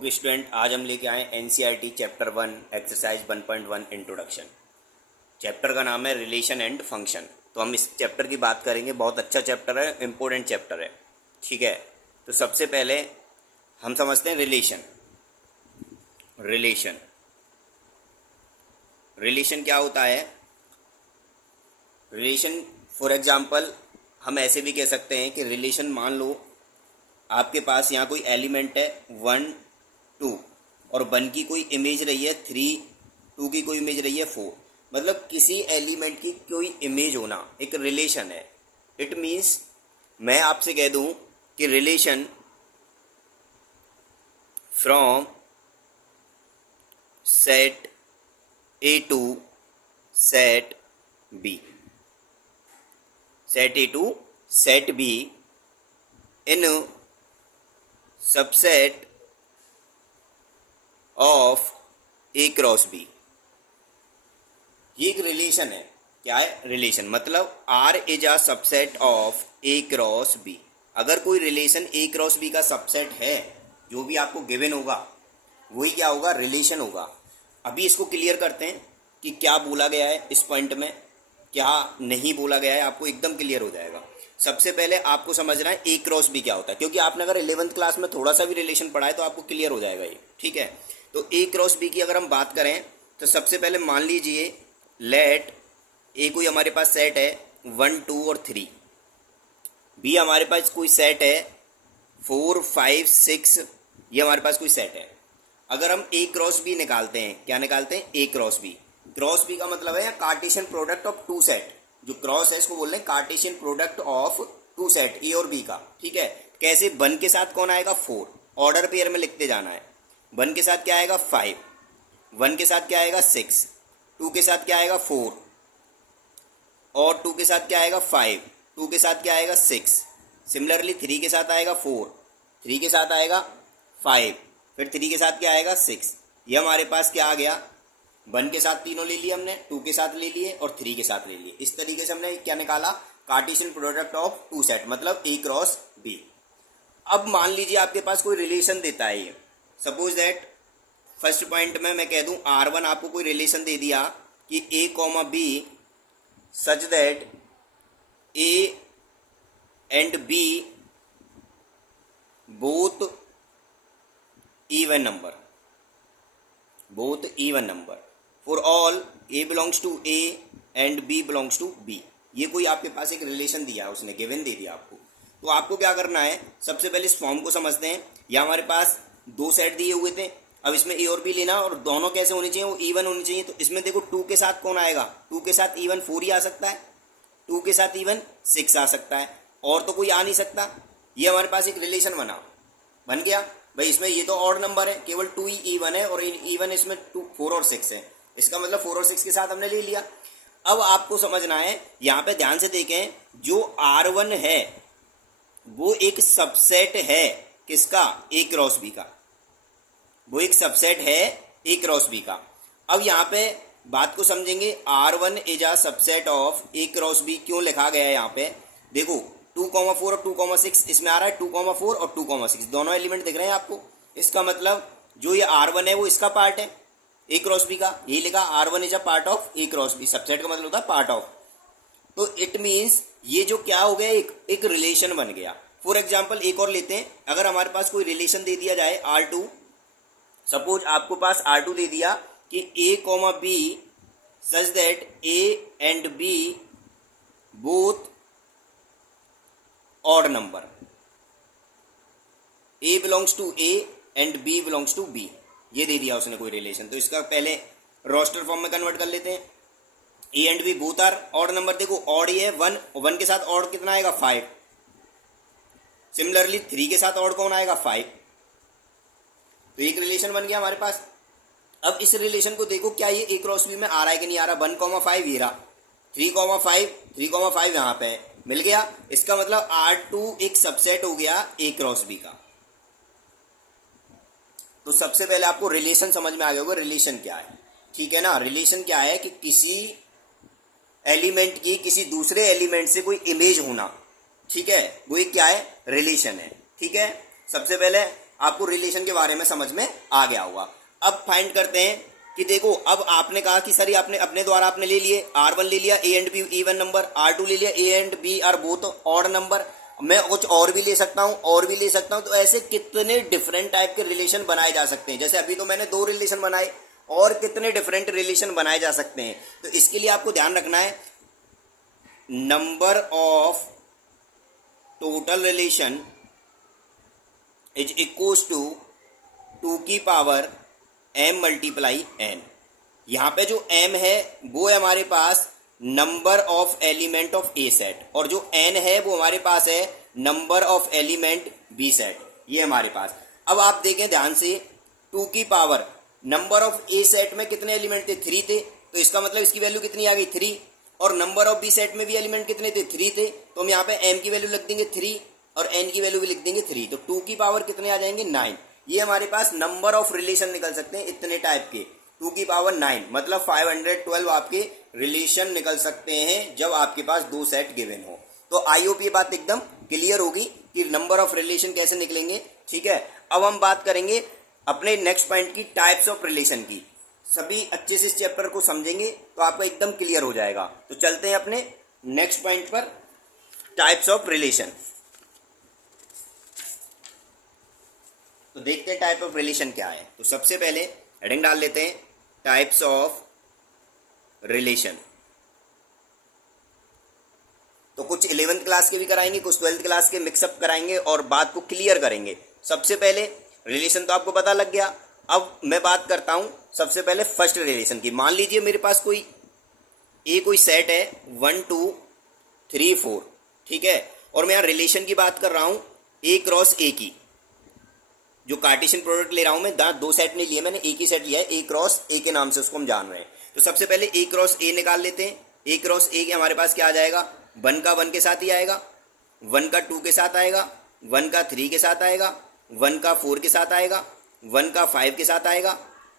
Okay student, आज हम लेके आए NCERT chapter 1 exercise 1.1 introduction. Chapter का नाम है रिलेशन एंड फंक्शन। तो हम इस चैप्टर की बात करेंगे। बहुत अच्छा चैप्टर है, इम्पोर्टेंट चैप्टर है। ठीक है, तो सबसे पहले हम समझते हैं रिलेशन। रिलेशन रिलेशन क्या होता है? रिलेशन फॉर एग्जांपल हम ऐसे भी कह सकते हैं कि रिलेशन, मान लो आपके पास यहाँ कोई एलिमेंट है 1 2 और 1 की कोई इमेज रही है 3, 2 की कोई इमेज रही है 4। मतलब किसी एलिमेंट की कोई इमेज होना एक रिलेशन है। इट मीन्स मैं आपसे कह दूं कि relation from set A to set B, set A to set B in subset of A cross B, ये एक रिलेशन है। क्या है रिलेशन? मतलब R is a subset of A cross B. अगर कोई रिलेशन ए क्रॉस बी का subset है, जो भी आपको गिवन होगा वही क्या होगा? रिलेशन होगा। अभी इसको क्लियर करते हैं कि क्या बोला गया है इस पॉइंट में, क्या नहीं बोला गया है, आपको एकदम क्लियर हो जाएगा। सबसे पहले आपको समझना है ए क्रॉस बी क्या होता है, क्योंकि आपने अगर 11th क्लास में थोड़ा सा भी रिलेशन पढ़ा है तो आपको क्लियर हो जाएगा ये। ठीक है, तो ए क्रॉस बी की अगर हम बात करें तो सबसे पहले मान लीजिए लेट ए कोई हमारे पास सेट है 1 2 और 3, बी हमारे पास कोई सेट है 4 5 6, ये हमारे पास कोई सेट है। अगर हम ए क्रॉस बी निकालते हैं, क्या निकालते हैं? A cross B. Cross B का मतलब है Cartesian product of two set. जो क्रॉस है इसको बोल रहे हैं Cartesian product of two set A और बी का। ठीक है, कैसे? 1 के साथ कौन आएगा? 4, ऑर्डर पेयर में लिखते जाना है। 1 के साथ क्या आएगा? 5, 1 के साथ क्या आएगा? 6, 2 के साथ क्या आएगा? 4, और 2 के साथ क्या आएगा? 5, 2 के साथ क्या आएगा? 6। सिमिलरली 3 के साथ आएगा 4, 3 के साथ आएगा 5, फिर 3 के साथ क्या आएगा? 6। ये हमारे पास क्या आ गया? 1 के साथ तीनों ले लिए हमने, 2 के साथ ले लिए और 3 के साथ ले लिए। इस तरीके से हमने क्या निकाला? Cartesian product of two set, मतलब ए क्रॉस बी। अब मान लीजिए आपके पास कोई रिलेशन देता है ये। सपोज दैट फर्स्ट पॉइंट में मैं कह दूं R1 आपको कोई रिलेशन दे दिया कि a comma b such that a and B both even number for all a belongs to a and b belongs to b। ये कोई आपके पास एक रिलेशन दिया है, उसने गिवन दे दिया आपको। तो आपको क्या करना है? सबसे पहले इस फॉर्म को समझते हैं। या हमारे पास 2 सेट दिए हुए थे, अब इसमें ए और बी लेना, और दोनों कैसे होनी चाहिए? वो इवन होनी चाहिए। तो इसमें देखो 2 के साथ कौन आएगा? 2 के साथ इवन 4 ही आ सकता है, 2 के साथ इवन 6 आ सकता है, और तो कोई आ नहीं सकता। ये हमारे पास एक रिलेशन बन गया भाई। इसमें ये तो ऑड नंबर है, केवल 2 ही इवन है, और इवन इसमें 2 4 और 6 है। इसका मतलब 4 और 6 के साथ हमने ले लिया। अब आपको समझना है, यहाँ पे ध्यान से देखें, जो R1 है वो एक सबसेट है किसका? ए क्रॉस बी का। वो एक सबसेट है ए क्रॉस बी का। अब यहाँ पे बात को समझेंगे, R1 is a subset of A cross B. क्यों लिखा गया है यहाँ पे? देखो 2,4 और 2,6 इसमें आ रहा है। 2,4 और 2,6 दोनों एलिमेंट दिख रहे हैं आपको। इसका मतलब जो ये R1 है वो इसका पार्ट है ए क्रॉस बी का। यही लिखा R1 is a part of A cross B. Subset का मतलब होता है पार्ट ऑफ। तो इट मीन्स ये जो क्या हो गया, एक रिलेशन बन गया। फॉर एग्जाम्पल एक और लेते हैं। अगर हमारे पास कोई रिलेशन दे दिया जाए R2, सपोज आपको पास R2 दे दिया कि a comma b such that a and B both odd number, a belongs to a and b belongs to b. ये दे दिया उसने कोई रिलेशन। तो इसका पहले रोस्टर फॉर्म में कन्वर्ट कर लेते हैं। A and B both are odd number. देखो ऑड ये है 1 के साथ ऑड कितना आएगा? 5। सिमिलरली 3 के साथ ऑड कौन आएगा? 5। तो एक रिलेशन बन गया हमारे पास। अब इस रिलेशन को देखो, क्या ये ए क्रॉस बी में आ रहा है कि नहीं आ रहा? 1,5 ये रहा, 3,5 यहाँ पे है, मिल गया। इसका मतलब R2 एक सबसेट हो गया ए क्रॉस बी का। तो सबसे पहले आपको रिलेशन समझ में आ गया होगा, रिलेशन क्या है। ठीक है ना? रिलेशन क्या है कि किसी एलिमेंट की किसी दूसरे एलिमेंट से कोई इमेज होना। ठीक है, वो एक क्या है? रिलेशन है। ठीक है, सबसे पहले आपको रिलेशन के बारे में समझ में आ गया होगा। अब फाइंड करते हैं कि देखो, अब आपने कहा कि सर आपने अपने द्वारा आपने ले लिए R1 ले लिया, A and B even number, R2 ले लिया, A and B are both odd number, मैं कुछ और भी ले सकता हूँ और भी ले सकता हूँ। तो ऐसे कितने डिफरेंट टाइप के रिलेशन बनाए जा सकते हैं। जैसे अभी तो मैंने 2 रिलेशन बनाए, और कितने डिफरेंट रिलेशन बनाए जा सकते हैं। तो इसके लिए आपको ध्यान रखना है, number of total relation is equals to 2 की पावर m मल्टीप्लाई n। यहाँ पे जो m है वो है हमारे पास number of element of a set, और जो n है वो हमारे पास है number of element b set, ये हमारे पास। अब आप देखें ध्यान से, 2 की power number of a set में कितने एलिमेंट थे, 3 थे, तो इसका मतलब इसकी वैल्यू कितनी आ गई, 3। और नंबर ऑफ बी सेट में भी एलिमेंट कितने थे, 3 थे, तो हम यहाँ पे m की वैल्यू लिख देंगे 3 और n की वैल्यू भी लिख देंगे 3, तो 2 की पावर कितने आ जाएंगे, 9। ये हमारे पास नंबर ऑफ रिलेशन निकल सकते हैं इतने टाइप के, 2 की पावर 9 मतलब 512 आपके रिलेशन निकल सकते हैं जब आपके पास 2 सेट गिवन हो। तो आई होप ये बात एकदम क्लियर होगी कि नंबर ऑफ रिलेशन कैसे निकलेंगे। ठीक है, अब हम बात करेंगे अपने नेक्स्ट पॉइंट की, टाइप्स ऑफ रिलेशन की। सभी अच्छे से इस चैप्टर को समझेंगे तो आपको एकदम क्लियर हो जाएगा। तो चलते हैं अपने नेक्स्ट पॉइंट पर, टाइप्स ऑफ रिलेशन। तो देखते हैं टाइप ऑफ रिलेशन क्या है। तो सबसे पहले हेडिंग डाल लेते हैं, टाइप्स ऑफ रिलेशन। तो कुछ 11th क्लास के भी कराएंगे, कुछ 12th क्लास के मिक्सअप कराएंगे और बात को क्लियर करेंगे। सबसे पहले रिलेशन तो आपको पता लग गया। अब मैं बात करता हूं सबसे पहले फर्स्ट रिलेशन की। मान लीजिए मेरे पास कोई सेट है 1 2 3 4, ठीक है, और मैं यहाँ रिलेशन की बात कर रहा हूं A क्रॉस A की। जो कार्टेशियन प्रोडक्ट ले रहा हूं मैं, 2 सेट नहीं लिए मैंने, एक ही सेट लिया है, A क्रॉस A के नाम से उसको हम जान रहे हैं। तो सबसे पहले A क्रॉस A निकाल लेते हैं। A क्रॉस A के हमारे पास क्या आ जाएगा, 1 का 1 के साथ ही आएगा, 1 का 2 के साथ आएगा, 1 का 3 के साथ आएगा, 1 का 4 के साथ आएगा, 1 का 5 के साथ आएगा,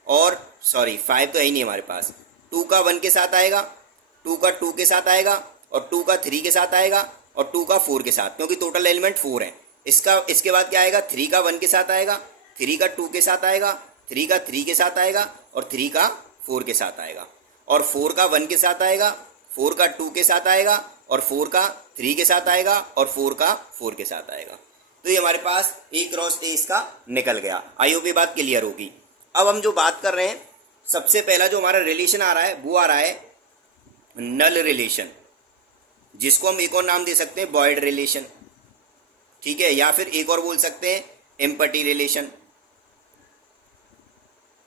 और 5 तो है ही नहीं हमारे पास, 2 का 1 के साथ आएगा, 2 का 2 के साथ आएगा, और 2 का 3 के साथ आएगा, और 2 का 4 के साथ, क्योंकि टोटल एलिमेंट 4 है। इसके बाद क्या आएगा, 3 का 1 के साथ आएगा, 3 का 2 के साथ आएगा, 3 का 3 के साथ आएगा, और 3 का 4 के साथ आएगा, और 4 का 1 के साथ आएगा, 4 का 2 के साथ आएगा, और 4 का 3 के साथ आएगा, और 4 का 4 के साथ आएगा। तो ये हमारे पास A क्रॉस A इसका निकल गया। आई होप ये बात क्लियर होगी। अब हम जो बात कर रहे हैं, सबसे पहला जो हमारा रिलेशन आ रहा है वो आ रहा है नल रिलेशन, जिसको हम एक और नाम दे सकते हैं बॉयड रिलेशन, ठीक है, या फिर एक और बोल सकते हैं एम्पटी रिलेशन।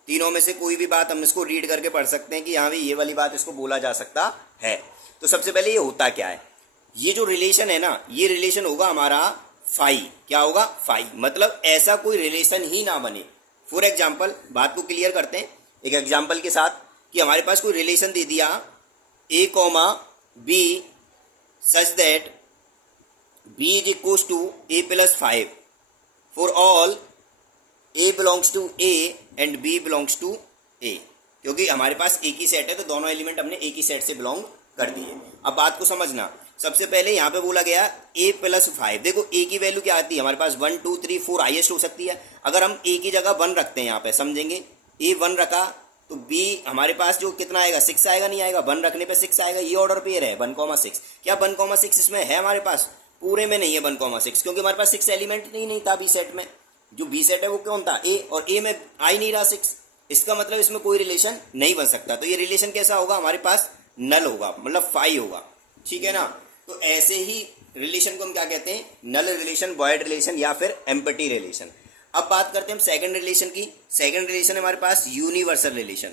तीनों में से कोई भी बात हम इसको रीड करके पढ़ सकते हैं कि हाँ भाई ये वाली बात इसको बोला जा सकता है। तो सबसे पहले ये होता क्या है, ये जो रिलेशन है ना, ये रिलेशन होगा हमारा फाई। क्या होगा, फाई, मतलब ऐसा कोई रिलेशन ही ना बने। फॉर एग्जाम्पल, बात को क्लियर करते हैं एक एग्जाम्पल के साथ, कि हमारे पास कोई रिलेशन दे दिया A comma B such that B is equal to A plus 5 for all A belongs to A and B belongs to A। क्योंकि हमारे पास एक ही सेट है तो दोनों एलिमेंट हमने एक ही सेट से बिलोंग कर दिए। अब बात को समझना, सबसे पहले यहाँ पे बोला गया A प्लस 5। देखो A की वैल्यू क्या आती है हमारे पास, 1 2 3 4 हाईएस्ट हो सकती है। अगर हम A की जगह 1 रखते हैं, यहाँ पे समझेंगे, A 1 रखा तो B हमारे पास जो कितना आएगा, 6 आएगा, नहीं आएगा, 1 रखने पे 6 आएगा। ये ऑर्डर पेयर है 1,6। क्या 1,6 इसमें है हमारे पास, पूरे में नहीं है 1,6, क्योंकि हमारे पास 6 एलिमेंट नहीं था बी सेट में। जो बी सेट है वो कौन था, A, और A में आ ही नहीं रहा 6। इसका मतलब इसमें कोई रिलेशन नहीं बन सकता। तो ये रिलेशन कैसा होगा, हमारे पास नल होगा, मतलब फाई होगा, ठीक है ना। तो ऐसे ही रिलेशन को हम क्या कहते हैं, नल रिलेशन, बॉयड रिलेशन, या फिर एम्पटी रिलेशन। अब बात करते हैं हम सेकंड रिलेशन की। सेकंड रिलेशन है हमारे पास यूनिवर्सल रिलेशन।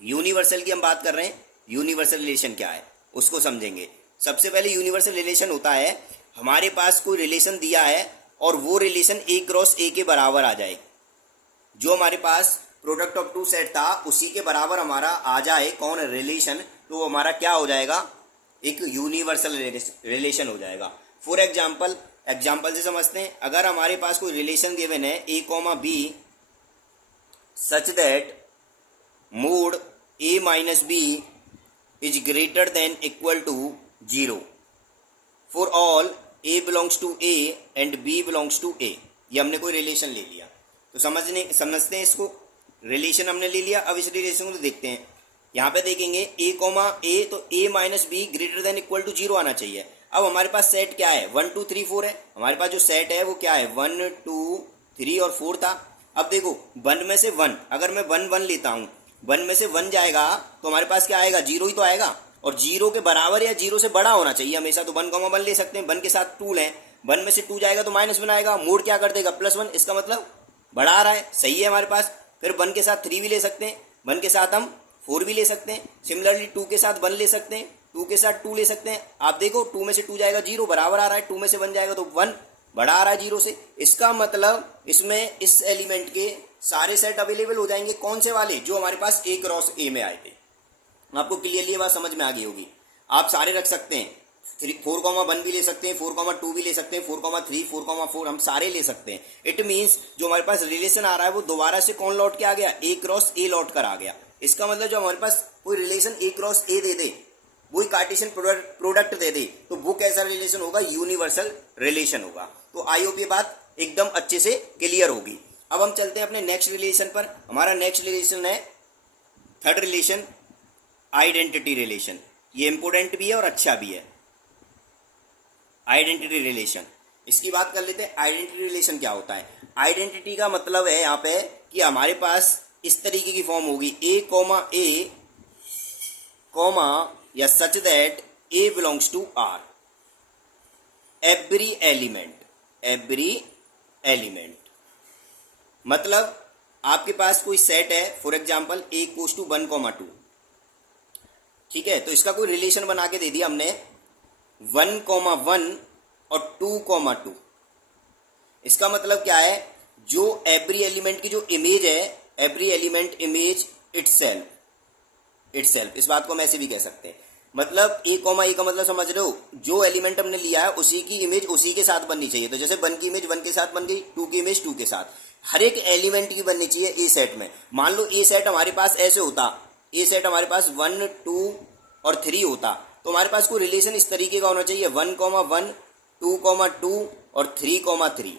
यूनिवर्सल की हम बात कर रहे हैं। यूनिवर्सल रिलेशन क्या है उसको समझेंगे। सबसे पहले यूनिवर्सल रिलेशन होता है, हमारे पास कोई रिलेशन दिया है और वो रिलेशन A क्रॉस A के बराबर आ जाए। जो हमारे पास प्रोडक्ट ऑफ 2 सेट था उसी के बराबर हमारा आ जाए कौन, रिलेशन, तो वो हमारा क्या हो जाएगा, एक यूनिवर्सल रिलेशन हो जाएगा। फॉर एग्जाम्पल से समझते हैं। अगर हमारे पास कोई रिलेशन गिवन है A comma B such that mod A minus B is greater than equal to 0 for all A belongs to A and B belongs to A। ये हमने कोई रिलेशन ले लिया। तो समझते हैं इसको। रिलेशन हमने ले लिया, अब इस रिलेशन को देखते हैं। यहाँ पे देखेंगे ए कॉमा ए, तो a minus b greater than equal to 0 आना चाहिए। अब हमारे पास सेट क्या है, 1 2 3 4 है। हमारे पास जो सेट है वो क्या है, 1 2 3 और 4 था। अब देखो 1 में से 1, अगर मैं 1 1 लेता हूँ, 1 में से 1 जाएगा तो हमारे पास क्या आएगा, 0 ही तो आएगा। और 0 के बराबर या 0 से बड़ा होना चाहिए हमेशा। तो 1 कॉमा 1 ले सकते हैं, 1 के साथ 2 लें, 1 में से 2 जाएगा तो -1 आएगा, मोड क्या कर देगा +1, इसका मतलब बड़ा आ रहा है, सही है हमारे पास। फिर 1 के साथ 3 भी ले सकते हैं, 1 के साथ हम 4 भी ले सकते हैं। सिमिलरली 2 के साथ 1 ले सकते हैं, 2 के साथ 2 ले सकते हैं। आप देखो 2 में से 2 जाएगा 0 बराबर आ रहा है, 2 में से 1 जाएगा तो 1 बड़ा आ रहा है 0 से। इसका मतलब इसमें इस एलिमेंट के सारे सेट अवेलेबल हो जाएंगे। कौन से वाले, जो हमारे पास A क्रॉस A में आए थे। आपको क्लियरली ये बात समझ में आ गई होगी। आप सारे रख सकते हैं, 4,1 भी ले सकते हैं, 4,2 भी ले सकते हैं, 4,3 4,4 हम सारे ले सकते हैं। इट मीन्स जो हमारे पास रिलेशन आ रहा है वो दोबारा से कौन लौट के आ गया, A क्रॉस A लौट कर आ गया। इसका मतलब जो हमारे पास कोई रिलेशन A क्रॉस A दे दे, वही कार्टेशियन प्रोडक्ट दे दे, तो वो कैसा रिलेशन होगा, यूनिवर्सल रिलेशन होगा। तो आई होप ये बात एकदम अच्छे से क्लियर होगी। अब हम चलते हैं अपने नेक्स्ट रिलेशन पर। हमारा नेक्स्ट रिलेशन है थर्ड रिलेशन, आइडेंटिटी रिलेशन। ये इंपोर्टेंट भी है और अच्छा भी है। आइडेंटिटी रिलेशन, इसकी बात कर लेते हैं। आइडेंटिटी रिलेशन क्या होता है, आइडेंटिटी का मतलब है यहाँ पे कि हमारे पास इस तरीके की फॉर्म होगी, A कॉमा या such that A belongs to R, every element. मतलब आपके पास कोई सेट है, for example A goes to 1 2, ठीक है। तो इसका कोई रिलेशन बना के दे दिया हमने 1 1 और 2 2। इसका मतलब क्या है, जो एवरी एलिमेंट की जो इमेज है, एवरी एलिमेंट इमेज इटसेल्फ। इस बात को हम ऐसे भी कह सकते हैं। मतलब A का मतलब समझ रहे हो, जो एलिमेंट हमने लिया है उसी की इमेज उसी के साथ बननी चाहिए। तो जैसे 1 की इमेज 1 के साथ बन गई, 2 की इमेज 2 के साथ, हर एक एलिमेंट की बननी चाहिए A सेट में। मान लो A सेट हमारे पास ऐसे होता, A सेट हमारे पास 1 2 और 3 होता, तो हमारे पास कोई रिलेशन इस तरीके का होना चाहिए 1 1 2 2 और 3 3।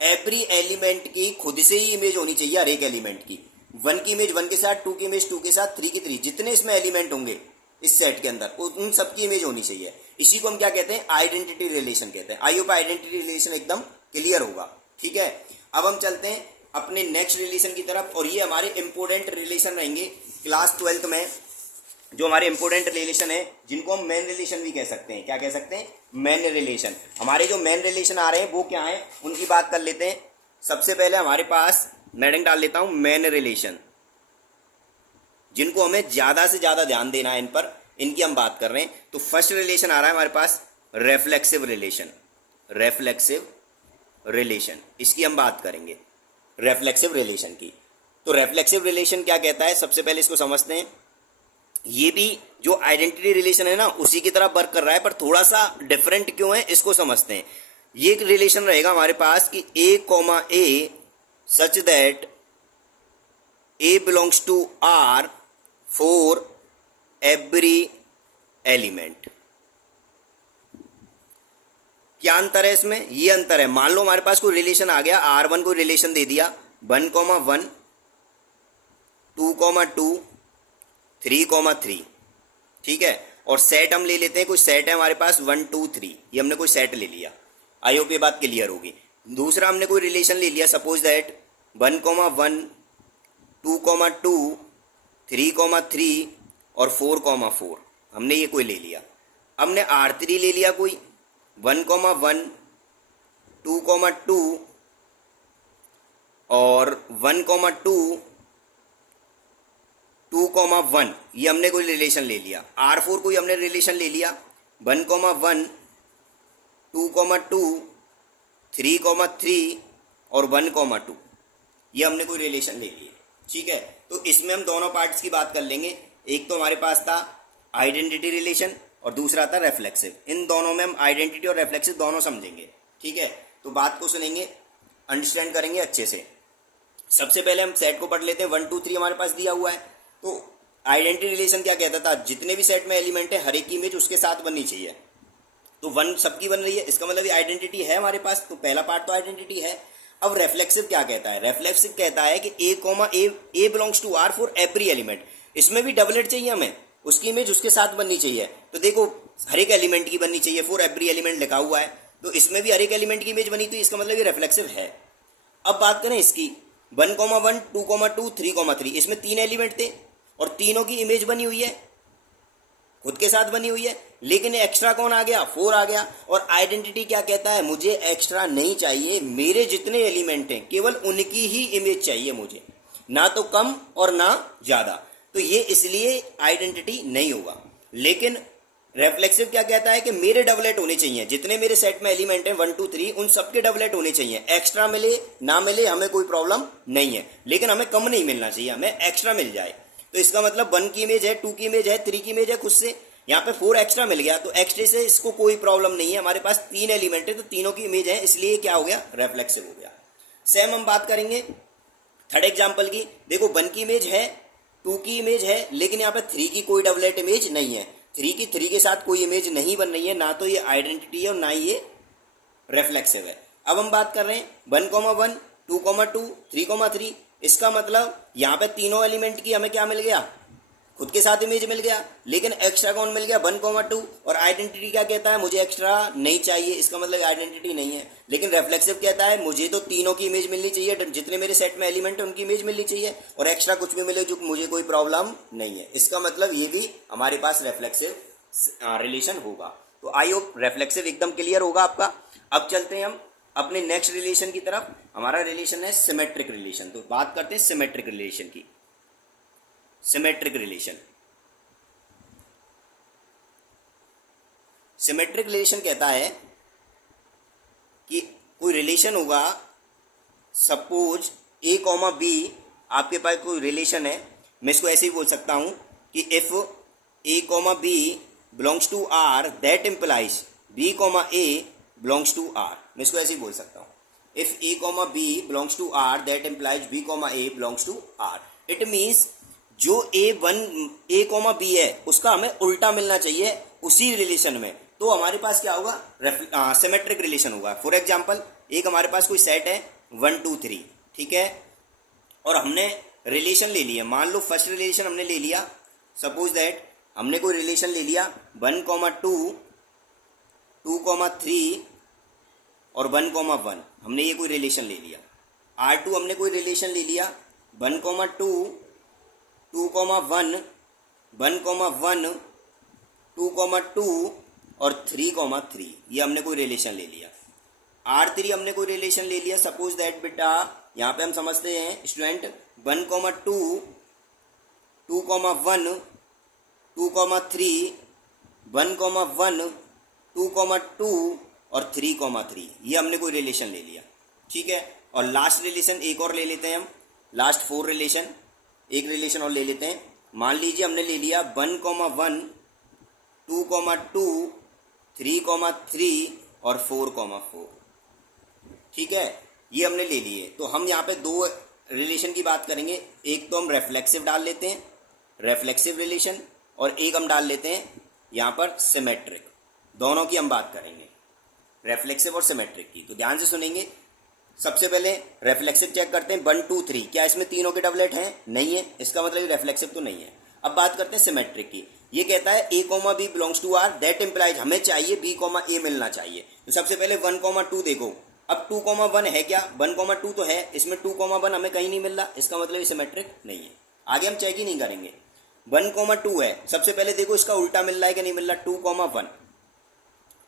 एवरी एलिमेंट की खुद से ही इमेज होनी चाहिए, हर एक एलिमेंट की। 1 की इमेज 1 के साथ, 2 की इमेज 2 के साथ, 3 की 3, जितने इसमें एलिमेंट होंगे इस सेट के अंदर उन सबकी इमेज होनी चाहिए। इसी को हम क्या कहते हैं, आइडेंटिटी रिलेशन कहते हैं। आई होप आइडेंटिटी रिलेशन एकदम क्लियर होगा, ठीक है। अब हम चलते हैं अपने नेक्स्ट रिलेशन की तरफ, और ये हमारे इंपोर्टेंट रिलेशन रहेंगे क्लास 12th में। जो हमारे इंपोर्टेंट रिलेशन है, जिनको हम मेन रिलेशन भी कह सकते हैं। क्या कह सकते हैं, मेन रिलेशन। हमारे जो मेन रिलेशन आ रहे हैं वो क्या है, उनकी बात कर लेते हैं। सबसे पहले हमारे पास मैडिंग डाल लेता हूं, मेन रिलेशन, जिनको हमें ज्यादा से ज्यादा ध्यान देना है, इन पर इनकी हम बात कर रहे हैं। तो फर्स्ट रिलेशन आ रहा है हमारे पास रेफ्लेक्सिव रिलेशन। इसकी हम बात करेंगे, रेफ्लेक्सिव रिलेशन की। तो रेफ्लेक्सिव रिलेशन क्या कहता है, सबसे पहले इसको समझते हैं। ये भी जो आइडेंटिटी रिलेशन है ना, उसी की तरह वर्क कर रहा है, पर थोड़ा सा डिफरेंट क्यों है इसको समझते हैं। ये एक रिलेशन रहेगा हमारे पास कि A such that A belongs to R for every element. क्या अंतर है इसमें, ये अंतर है। मान लो हमारे पास कोई रिलेशन आ गया, R1 को रिलेशन दे दिया 1 1 2 2 3 3, ठीक है। और सेट हम ले लेते हैं, कोई सेट है हमारे पास 1 2 3, ये हमने कोई सेट ले लिया। आई होप ये बात क्लियर होगी। दूसरा हमने कोई रिलेशन ले लिया, सपोज दैट 1 1 2 2 3 3 और 4 4, हमने ये कोई ले लिया। हमने R3 ले लिया कोई 1 1 2 2 और 1 2 2 1, ये हमने कोई रिलेशन ले लिया। R4 कोई हमने रिलेशन ले लिया 1 1 2 2 3 3 और 1 2, ये हमने कोई रिलेशन ले लिया, ठीक है। तो इसमें हम दोनों पार्ट्स की बात कर लेंगे। एक तो हमारे पास था आइडेंटिटी रिलेशन और दूसरा था रेफ्लेक्सिव। इन दोनों में हम आइडेंटिटी और रेफ्लेक्सिव दोनों समझेंगे, ठीक है। तो बात को सुनेंगे, अंडरस्टैंड करेंगे अच्छे से। सबसे पहले हम सेट को पढ़ लेते हैं। 1 2 3 हमारे पास दिया हुआ है। तो आइडेंटिटी रिलेशन क्या कहता था, जितने भी सेट में एलिमेंट है हर एक की इमेज उसके साथ बननी चाहिए। तो वन सबकी बन रही है, इसका मतलब ये आइडेंटिटी है हमारे पास, तो पहला पार्ट तो आइडेंटिटी है। अब रेफ्लेक्सिव क्या कहता है? रेफ्लेक्सिव कहता है कि a belongs to R for every element. इसमें भी डबलेट चाहिए हमें, उसकी इमेज उसके साथ बननी चाहिए। तो देखो हर एक एलिमेंट की बननी चाहिए, फॉर एवरी एलिमेंट लिखा हुआ है, तो इसमें भी हर एक एलिमेंट की इमेज बनी, तो इसका मतलब ये रेफ्लेक्सिव है। अब बात करें इसकी 1,1, 2,2, 3,3, इसमें 3 एलिमेंट थे और तीनों की इमेज बनी हुई है, खुद के साथ बनी हुई है, लेकिन एक्स्ट्रा कौन आ गया? 4 आ गया। और आइडेंटिटी क्या कहता है? मुझे एक्स्ट्रा नहीं चाहिए, मेरे जितने एलिमेंट हैं केवल उनकी ही इमेज चाहिए मुझे, ना तो कम और ना ज्यादा। तो ये इसलिए आइडेंटिटी नहीं होगा। लेकिन रेफ्लेक्सिव क्या कहता है कि मेरे डबलेट होने चाहिए, जितने मेरे सेट में एलिमेंट हैं 1 2 3 उन सबके डबलेट होने चाहिए। एक्स्ट्रा मिले ना मिले हमें कोई प्रॉब्लम नहीं है, लेकिन हमें कम नहीं मिलना चाहिए, हमें एक्स्ट्रा मिल जाए। तो इसका मतलब 1 की इमेज है, 2 की इमेज है, 3 की इमेज है, खुद से यहाँ पे 4 एक्स्ट्रा मिल गया, तो एक्स्ट्रा से इसको कोई प्रॉब्लम नहीं है। हमारे पास 3 एलिमेंट है तो तीनों की इमेज है, इसलिए क्या हो गया? रेफ्लेक्सिव हो गया। सेम हम बात करेंगे थर्ड एग्जाम्पल की। देखो 1 की इमेज है, 2 की इमेज है, लेकिन यहाँ पे 3 की कोई डबलेट इमेज नहीं है। 3 के साथ कोई इमेज नहीं बन रही है, ना तो ये आइडेंटिटी है और ना ही ये रेफ्लेक्सिव है। अब हम बात कर रहे हैं 1,1, 2,2, 3,3। इसका मतलब यहाँ पे तीनों एलिमेंट की हमें क्या मिल गया? खुद के साथ इमेज मिल गया, लेकिन एक्स्ट्रा कौन मिल गया? 1,2। और आइडेंटिटी क्या कहता है? मुझे एक्स्ट्रा नहीं चाहिए, इसका मतलब आइडेंटिटी नहीं है। लेकिन रेफ्लेक्सिव कहता है मुझे तो तीनों की इमेज मिलनी चाहिए, जितने मेरे सेट में एलिमेंट है उनकी इमेज मिलनी चाहिए, और एक्स्ट्रा कुछ भी मिले जो मुझे कोई प्रॉब्लम नहीं है। इसका मतलब ये भी हमारे पास रेफ्लेक्सिव रिलेशन होगा। तो आई होप रेफ्लेक्सिव एकदम क्लियर होगा आपका। अब चलते हैं हम अपने नेक्स्ट रिलेशन की तरफ। हमारा रिलेशन है सिमेट्रिक रिलेशन। तो बात करते हैं सिमेट्रिक रिलेशन की। सिमेट्रिक रिलेशन, सिमेट्रिक रिलेशन कहता है कि कोई रिलेशन होगा, सपोज ए कॉमा बी, आपके पास कोई रिलेशन है, मैं इसको ऐसे ही बोल सकता हूं कि if A comma B belongs to R that implies B comma A belongs to R. मैं इसको ऐसे ही बोल सकता हूं, if A comma B belongs to R that implies B comma A belongs to R. It means जो A comma B है उसका हमें उल्टा मिलना चाहिए उसी रिलेशन में, तो हमारे पास क्या होगा? सिमेट्रिक रिलेशन होगा। फॉर एग्जाम्पल एक हमारे पास कोई सेट है 1 2 3, ठीक है, और हमने रिलेशन ले लिया। मान लो फर्स्ट रिलेशन हमने ले लिया, सपोज दैट हमने कोई रिलेशन ले लिया 1,2, 2,3 और 1,1, हमने ये कोई रिलेशन ले लिया। R2 हमने कोई रिलेशन ले लिया 1,2, 2,1, 1,1, 2,2 और 3,3, ये हमने कोई रिलेशन ले लिया। R3 हमने कोई रिलेशन ले लिया, सपोज दैट बेटा यहाँ पे हम समझते हैं स्टूडेंट 1,2, 2,1, 2,3, 1,1, 2,2 और 3,3, ये हमने कोई रिलेशन ले लिया, ठीक है। और लास्ट रिलेशन एक और ले लेते हैं हम, लास्ट 4 रिलेशन, एक रिलेशन और ले लेते हैं। मान लीजिए हमने ले लिया 1,1, 2,2, 3,3 और 4,4, ठीक है, ये हमने ले लिए। तो हम यहाँ पे 2 रिलेशन की बात करेंगे, एक तो हम रेफ्लेक्सिव डाल लेते हैं, रेफ्लेक्सिव रिलेशन, और एक हम डाल लेते हैं यहाँ पर सिमेट्रिक। दोनों की हम बात करेंगे, रेफ्लेक्सिव और सिमेट्रिक की। तो ध्यान से सुनेंगे। सबसे पहले रेफ्लेक्सिव चेक करते हैं 1 2 3, क्या इसमें तीनों के डबलेट हैं? नहीं है, इसका मतलब रेफ्लेक्सिव तो नहीं है। अब बात करते हैं सिमेट्रिक की। ये कहता है a comma B belongs to R that implies, हमें चाहिए बी कॉमा ए मिलना चाहिए। तो सबसे पहले 1,2 देखो, अब 2,1 है क्या? 1,2 तो है, इसमें 2,1 हमें कहीं नहीं मिल रहा, इसका मतलब ये सिमेट्रिक नहीं है। आगे हम चेक ही नहीं करेंगे। 1,2 है, सबसे पहले देखो इसका उल्टा मिल रहा है कि नहीं मिल रहा? 2,1,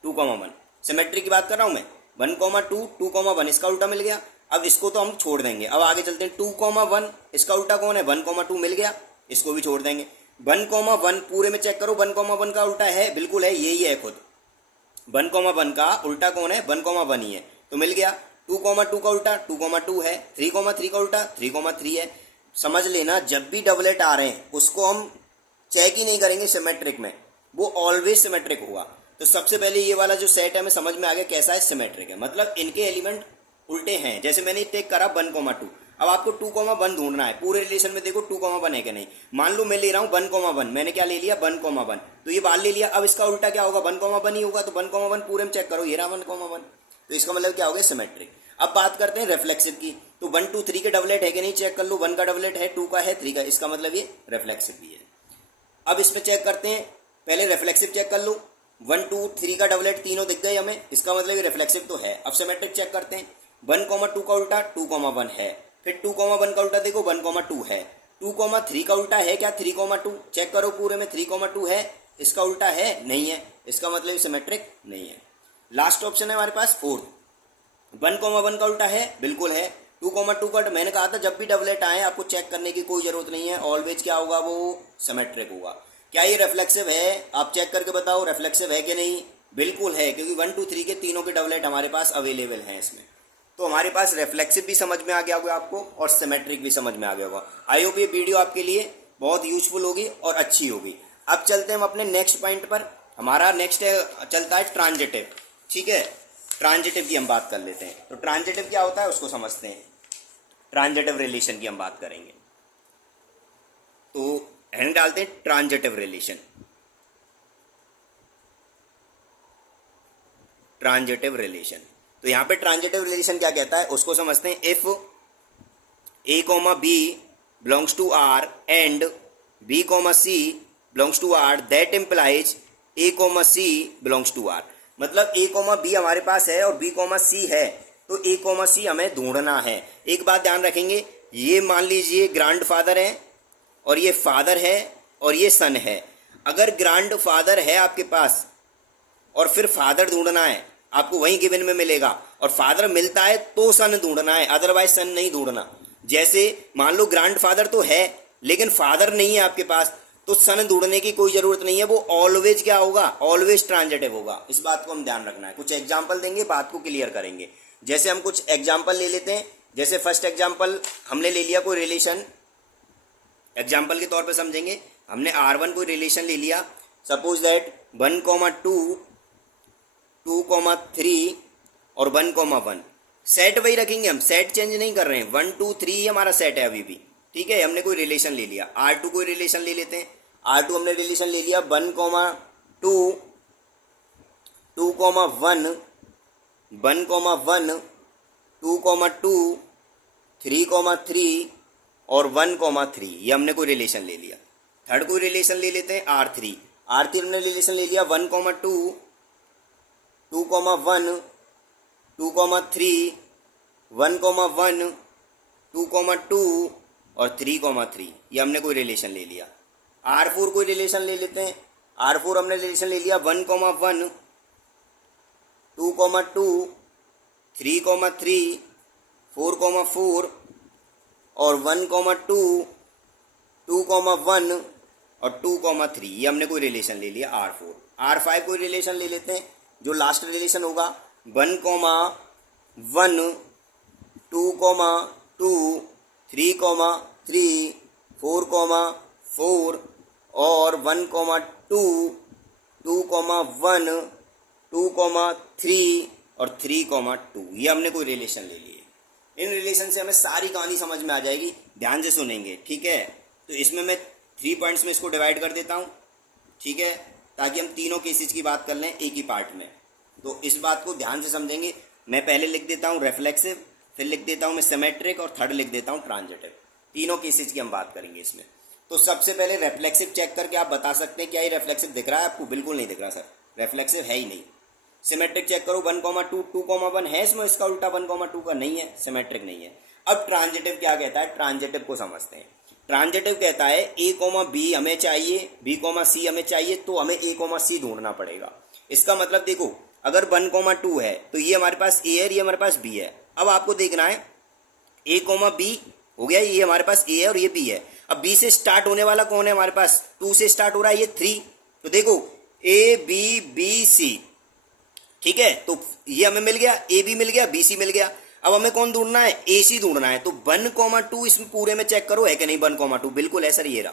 2,1 सिमेट्रिक की बात कर रहा हूं मैं। 1,2, 2,1 इसका उल्टा मिल गया। अब इसको तो हम छोड़ देंगे, अब आगे चलते हैं। 2,1 इसका उल्टा कौन है? 1,2 मिल गया, इसको भी छोड़ देंगे। 1,1 पूरे में चेक करो, 1,1 का उल्टा है, बिल्कुल है, यही है खुद। 1,1 का उल्टा कौन है? 1,1 ही है, तो मिल गया। 2,2 का उल्टा 2,2 है, 3,3 का उल्टा 3,3 है। समझ लेना, जब भी डबलेट आ रहे हैं उसको हम चेक ही नहीं करेंगे सिमेट्रिक में, वो ऑलवेज सिमेट्रिक होगा। तो सबसे पहले ये वाला जो सेट है हमें समझ में आ गया कैसा है, सिमेट्रिक है, मतलब इनके एलिमेंट उल्टे हैं। जैसे मैंने टेक करा 1,2, अब आपको 2,1 ढूंढना है। पूरे रिलेशन में देखो 2,1 है कि नहीं। मान लो मैं ले रहा हूँ 1,1, मैंने क्या ले लिया 1,1, तो ये बाल ले लिया। अब इसका उल्टा क्या होगा 1,1 ही होगा, तो 1,1 पूरे में चेक करो, ये रहा 1,1, तो इसका मतलब क्या हो गया सिमेट्रिक। अब बात करते हैं रिफ्लेक्सिव की, तो 1 2 3 के डबलेट है कि नहीं चेक कर लो। 1 का डबलेट है, 2 का है, 3 का, इसका मतलब ये रिफ्लेक्सिव भी है। अब इसमें चेक करते हैं, पहले रिफ्लेक्सिव चेक कर लो। 1 2 3 का डबलेट तीनों दिख गए हमें, इसका मतलब ये रिफ्लेक्सिव तो है। अब सिमेट्रिक चेक करते हैं, 1,2 का उल्टा 2,1 है, फिर 2,1 का उल्टा देखो 1,2 है, 2,3 का उल्टा है क्या 3,2, चेक करो पूरे में 3,2 है, इसका उल्टा है नहीं है, इसका मतलब सिमेट्रिक नहीं है। लास्ट ऑप्शन है हमारे पास फोर्थ, 1,1 का उल्टा है, बिल्कुल है। 2,2 का, मैंने कहा था जब भी डबलेट आए आपको चेक करने की कोई जरूरत नहीं है, ऑलवेज क्या होगा वो सिमेट्रिक होगा। क्या ये रिफ्लेक्सिव है, आप चेक करके बताओ रिफ्लेक्सिव है कि नहीं। बिल्कुल है, क्योंकि 1 2 3 के तीनों के डबलेट हमारे पास अवेलेबल हैं इसमें। तो हमारे पास रिफ्लेक्सिव भी समझ में आ गया होगा आपको और सिमेट्रिक भी समझ में आ गया होगा। आई होप ये वीडियो आपके लिए बहुत यूजफुल होगी और अच्छी होगी। अब चलते हैं हम अपने नेक्स्ट पॉइंट पर। हमारा नेक्स्ट चलता है ट्रांजिटिव, ठीक है। ट्रांजिटिव की हम बात कर लेते हैं। तो ट्रांजिटिव क्या होता है उसको समझते हैं। ट्रांजिटिव रिलेशन की हम बात करेंगे, तो हेडिंग डालते हैं ट्रांजिटिव रिलेशन। ट्रांजिटिव रिलेशन, तो यहां पे ट्रांजिटिव रिलेशन क्या कहता है उसको समझते हैं। If A comma B belongs to R and B comma C belongs to R, that implies A comma C belongs to R. मतलब ए कॉमा बी हमारे पास है और बी कॉमा सी है, तो ए कॉमा सी हमें ढूंढना है। एक बात ध्यान रखेंगे, ये मान लीजिए ग्रैंडफादर है और ये फादर है और ये सन है। अगर ग्रैंडफादर है आपके पास और फिर फादर ढूंढना है, आपको वही गिवन में मिलेगा, और फादर मिलता है तो सन ढूंढना है, अदरवाइज सन नहीं ढूंढना। जैसे मान लो ग्रैंडफादर तो है लेकिन फादर नहीं है आपके पास, तो सन ढूंढने की कोई जरूरत नहीं है, वो ऑलवेज क्या होगा, ऑलवेज ट्रांजिटिव होगा। इस बात को हम ध्यान रखना है। कुछ एग्जाम्पल देंगे, बात को क्लियर करेंगे। जैसे हम कुछ एग्जाम्पल ले लेते हैं। जैसे फर्स्ट एग्जाम्पल हमने ले लिया कोई रिलेशन, एग्जाम्पल के तौर पे समझेंगे। हमने R1 कोई रिलेशन ले लिया, सपोज दैट 1,2 2,3 और 1,1। सेट वही रखेंगे हम, सेट चेंज नहीं कर रहे हैं। 1 2 3 हमारा सेट है अभी भी, ठीक है। हमने कोई रिलेशन ले लिया। R2 कोई रिलेशन ले लेते हैं। R2 हमने रिलेशन ले लिया 1,2 2,1 1,1 2,2 3,3 और 1,3, ये हमने कोई रिलेशन ले लिया। थर्ड कोई रिलेशन ले लेते हैं R3। R3 हमने रिलेशन ले लिया 1,2 2,1 2,3 1,1 2,2 और 3,3, ये हमने कोई रिलेशन ले लिया। R4 कोई रिलेशन ले लेते हैं। R4 हमने रिलेशन ले लिया 1,1 2,2 3,3 4,4 और 1,2 2,1 और 2,3, ये हमने कोई रिलेशन ले लिया R4। R5 कोई रिलेशन ले लेते हैं, जो लास्ट रिलेशन होगा 1,1 2,2 3,3 4,4 और 1,2 2,1 2,3 और 3,2, ये हमने कोई रिलेशन ले लिए। इन रिलेशन से हमें सारी कहानी समझ में आ जाएगी, ध्यान से सुनेंगे, ठीक है। तो इसमें मैं 3 पॉइंट्स में इसको डिवाइड कर देता हूँ, ठीक है, ताकि हम तीनों केसेस की बात कर लें एक ही पार्ट में। तो इस बात को ध्यान से समझेंगे। मैं पहले लिख देता हूँ रिफ्लेक्सिव, फिर लिख देता हूँ मैं सिमेट्रिक और थर्ड लिख देता हूँ ट्रांजिटिव। तीनों केसेस की हम बात करेंगे इसमें। तो सबसे पहले रिफ्लेक्सिव चेक करके आप बता सकते हैं क्या ये रिफ्लेक्सिव दिख रहा है आपको। बिल्कुल नहीं दिख रहा सर, रिफ्लेक्सिव है ही नहीं। सिमेट्रिक चेक करो 1,2 2,1 है इसमें, इसका उल्टा 1,2 का नहीं है, सिमेट्रिक नहीं है। अब ट्रांजिटिव क्या कहता है, ट्रांजिटिव को समझते हैं। ट्रांजिटिव कहता है A, B हमें चाहिए, B, C हमें चाहिए, तो हमें A, C ढूंढना पड़ेगा। इसका मतलब देखो, अगर 1,2 है तो ये हमारे पास A है, ये हमारे पास B है। अब आपको देखना है A, B हो गया, ये हमारे पास A है और ये B है। अब B से स्टार्ट होने वाला कौन है हमारे पास, 2 से स्टार्ट हो रहा है, ये 3। तो देखो A B B C, ठीक है। तो ये हमें मिल गया, A B मिल गया, B C मिल गया। अब हमें कौन ढूंढना है, A C ढूंढना है। तो 1,2 इसमें पूरे में चेक करो है कि नहीं 1,2, बिल्कुल है सर, ये रहा,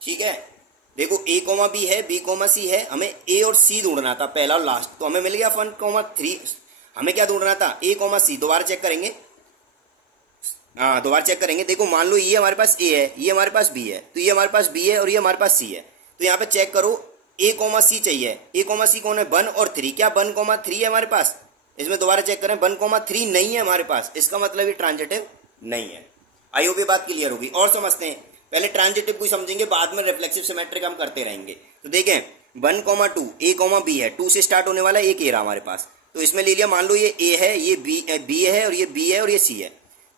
ठीक है। देखो A, B है, B, C है, हमें A और C ढूंढना था पहला और लास्ट, तो हमें मिल गया 1,3। हमें क्या ढूंढना था, ए कॉमा सी। दोबारा चेक करेंगे, हाँ दोबारा चेक करेंगे। देखो मान लो ये हमारे पास ए है, ये हमारे पास बी है, तो ये हमारे पास बी है और ये हमारे पास सी है। तो यहाँ पे चेक करो, ए कॉमा सी चाहिए। ए कॉमा सी कौन है, 1 और 3। क्या 1 कॉमा 3 है हमारे पास? इसमें दोबारा चेक करें, 1 कॉमा 3 नहीं है हमारे पास, इसका मतलब ये ट्रांजिटिव नहीं है। आई होप ये बात क्लियर होगी। और समझते हैं, पहले ट्रांजिटिव को समझेंगे, बाद में रिफ्लेक्सिव सिमेट्रिक हम करते रहेंगे। तो देखें 1 कॉमा 2, ए कॉमा बी है, 2 से स्टार्ट होने वाला एक ए रहा हमारे पास, तो इसमें ले लिया, मान लो ये ए है, ये बी है और ये बी है और ये सी है।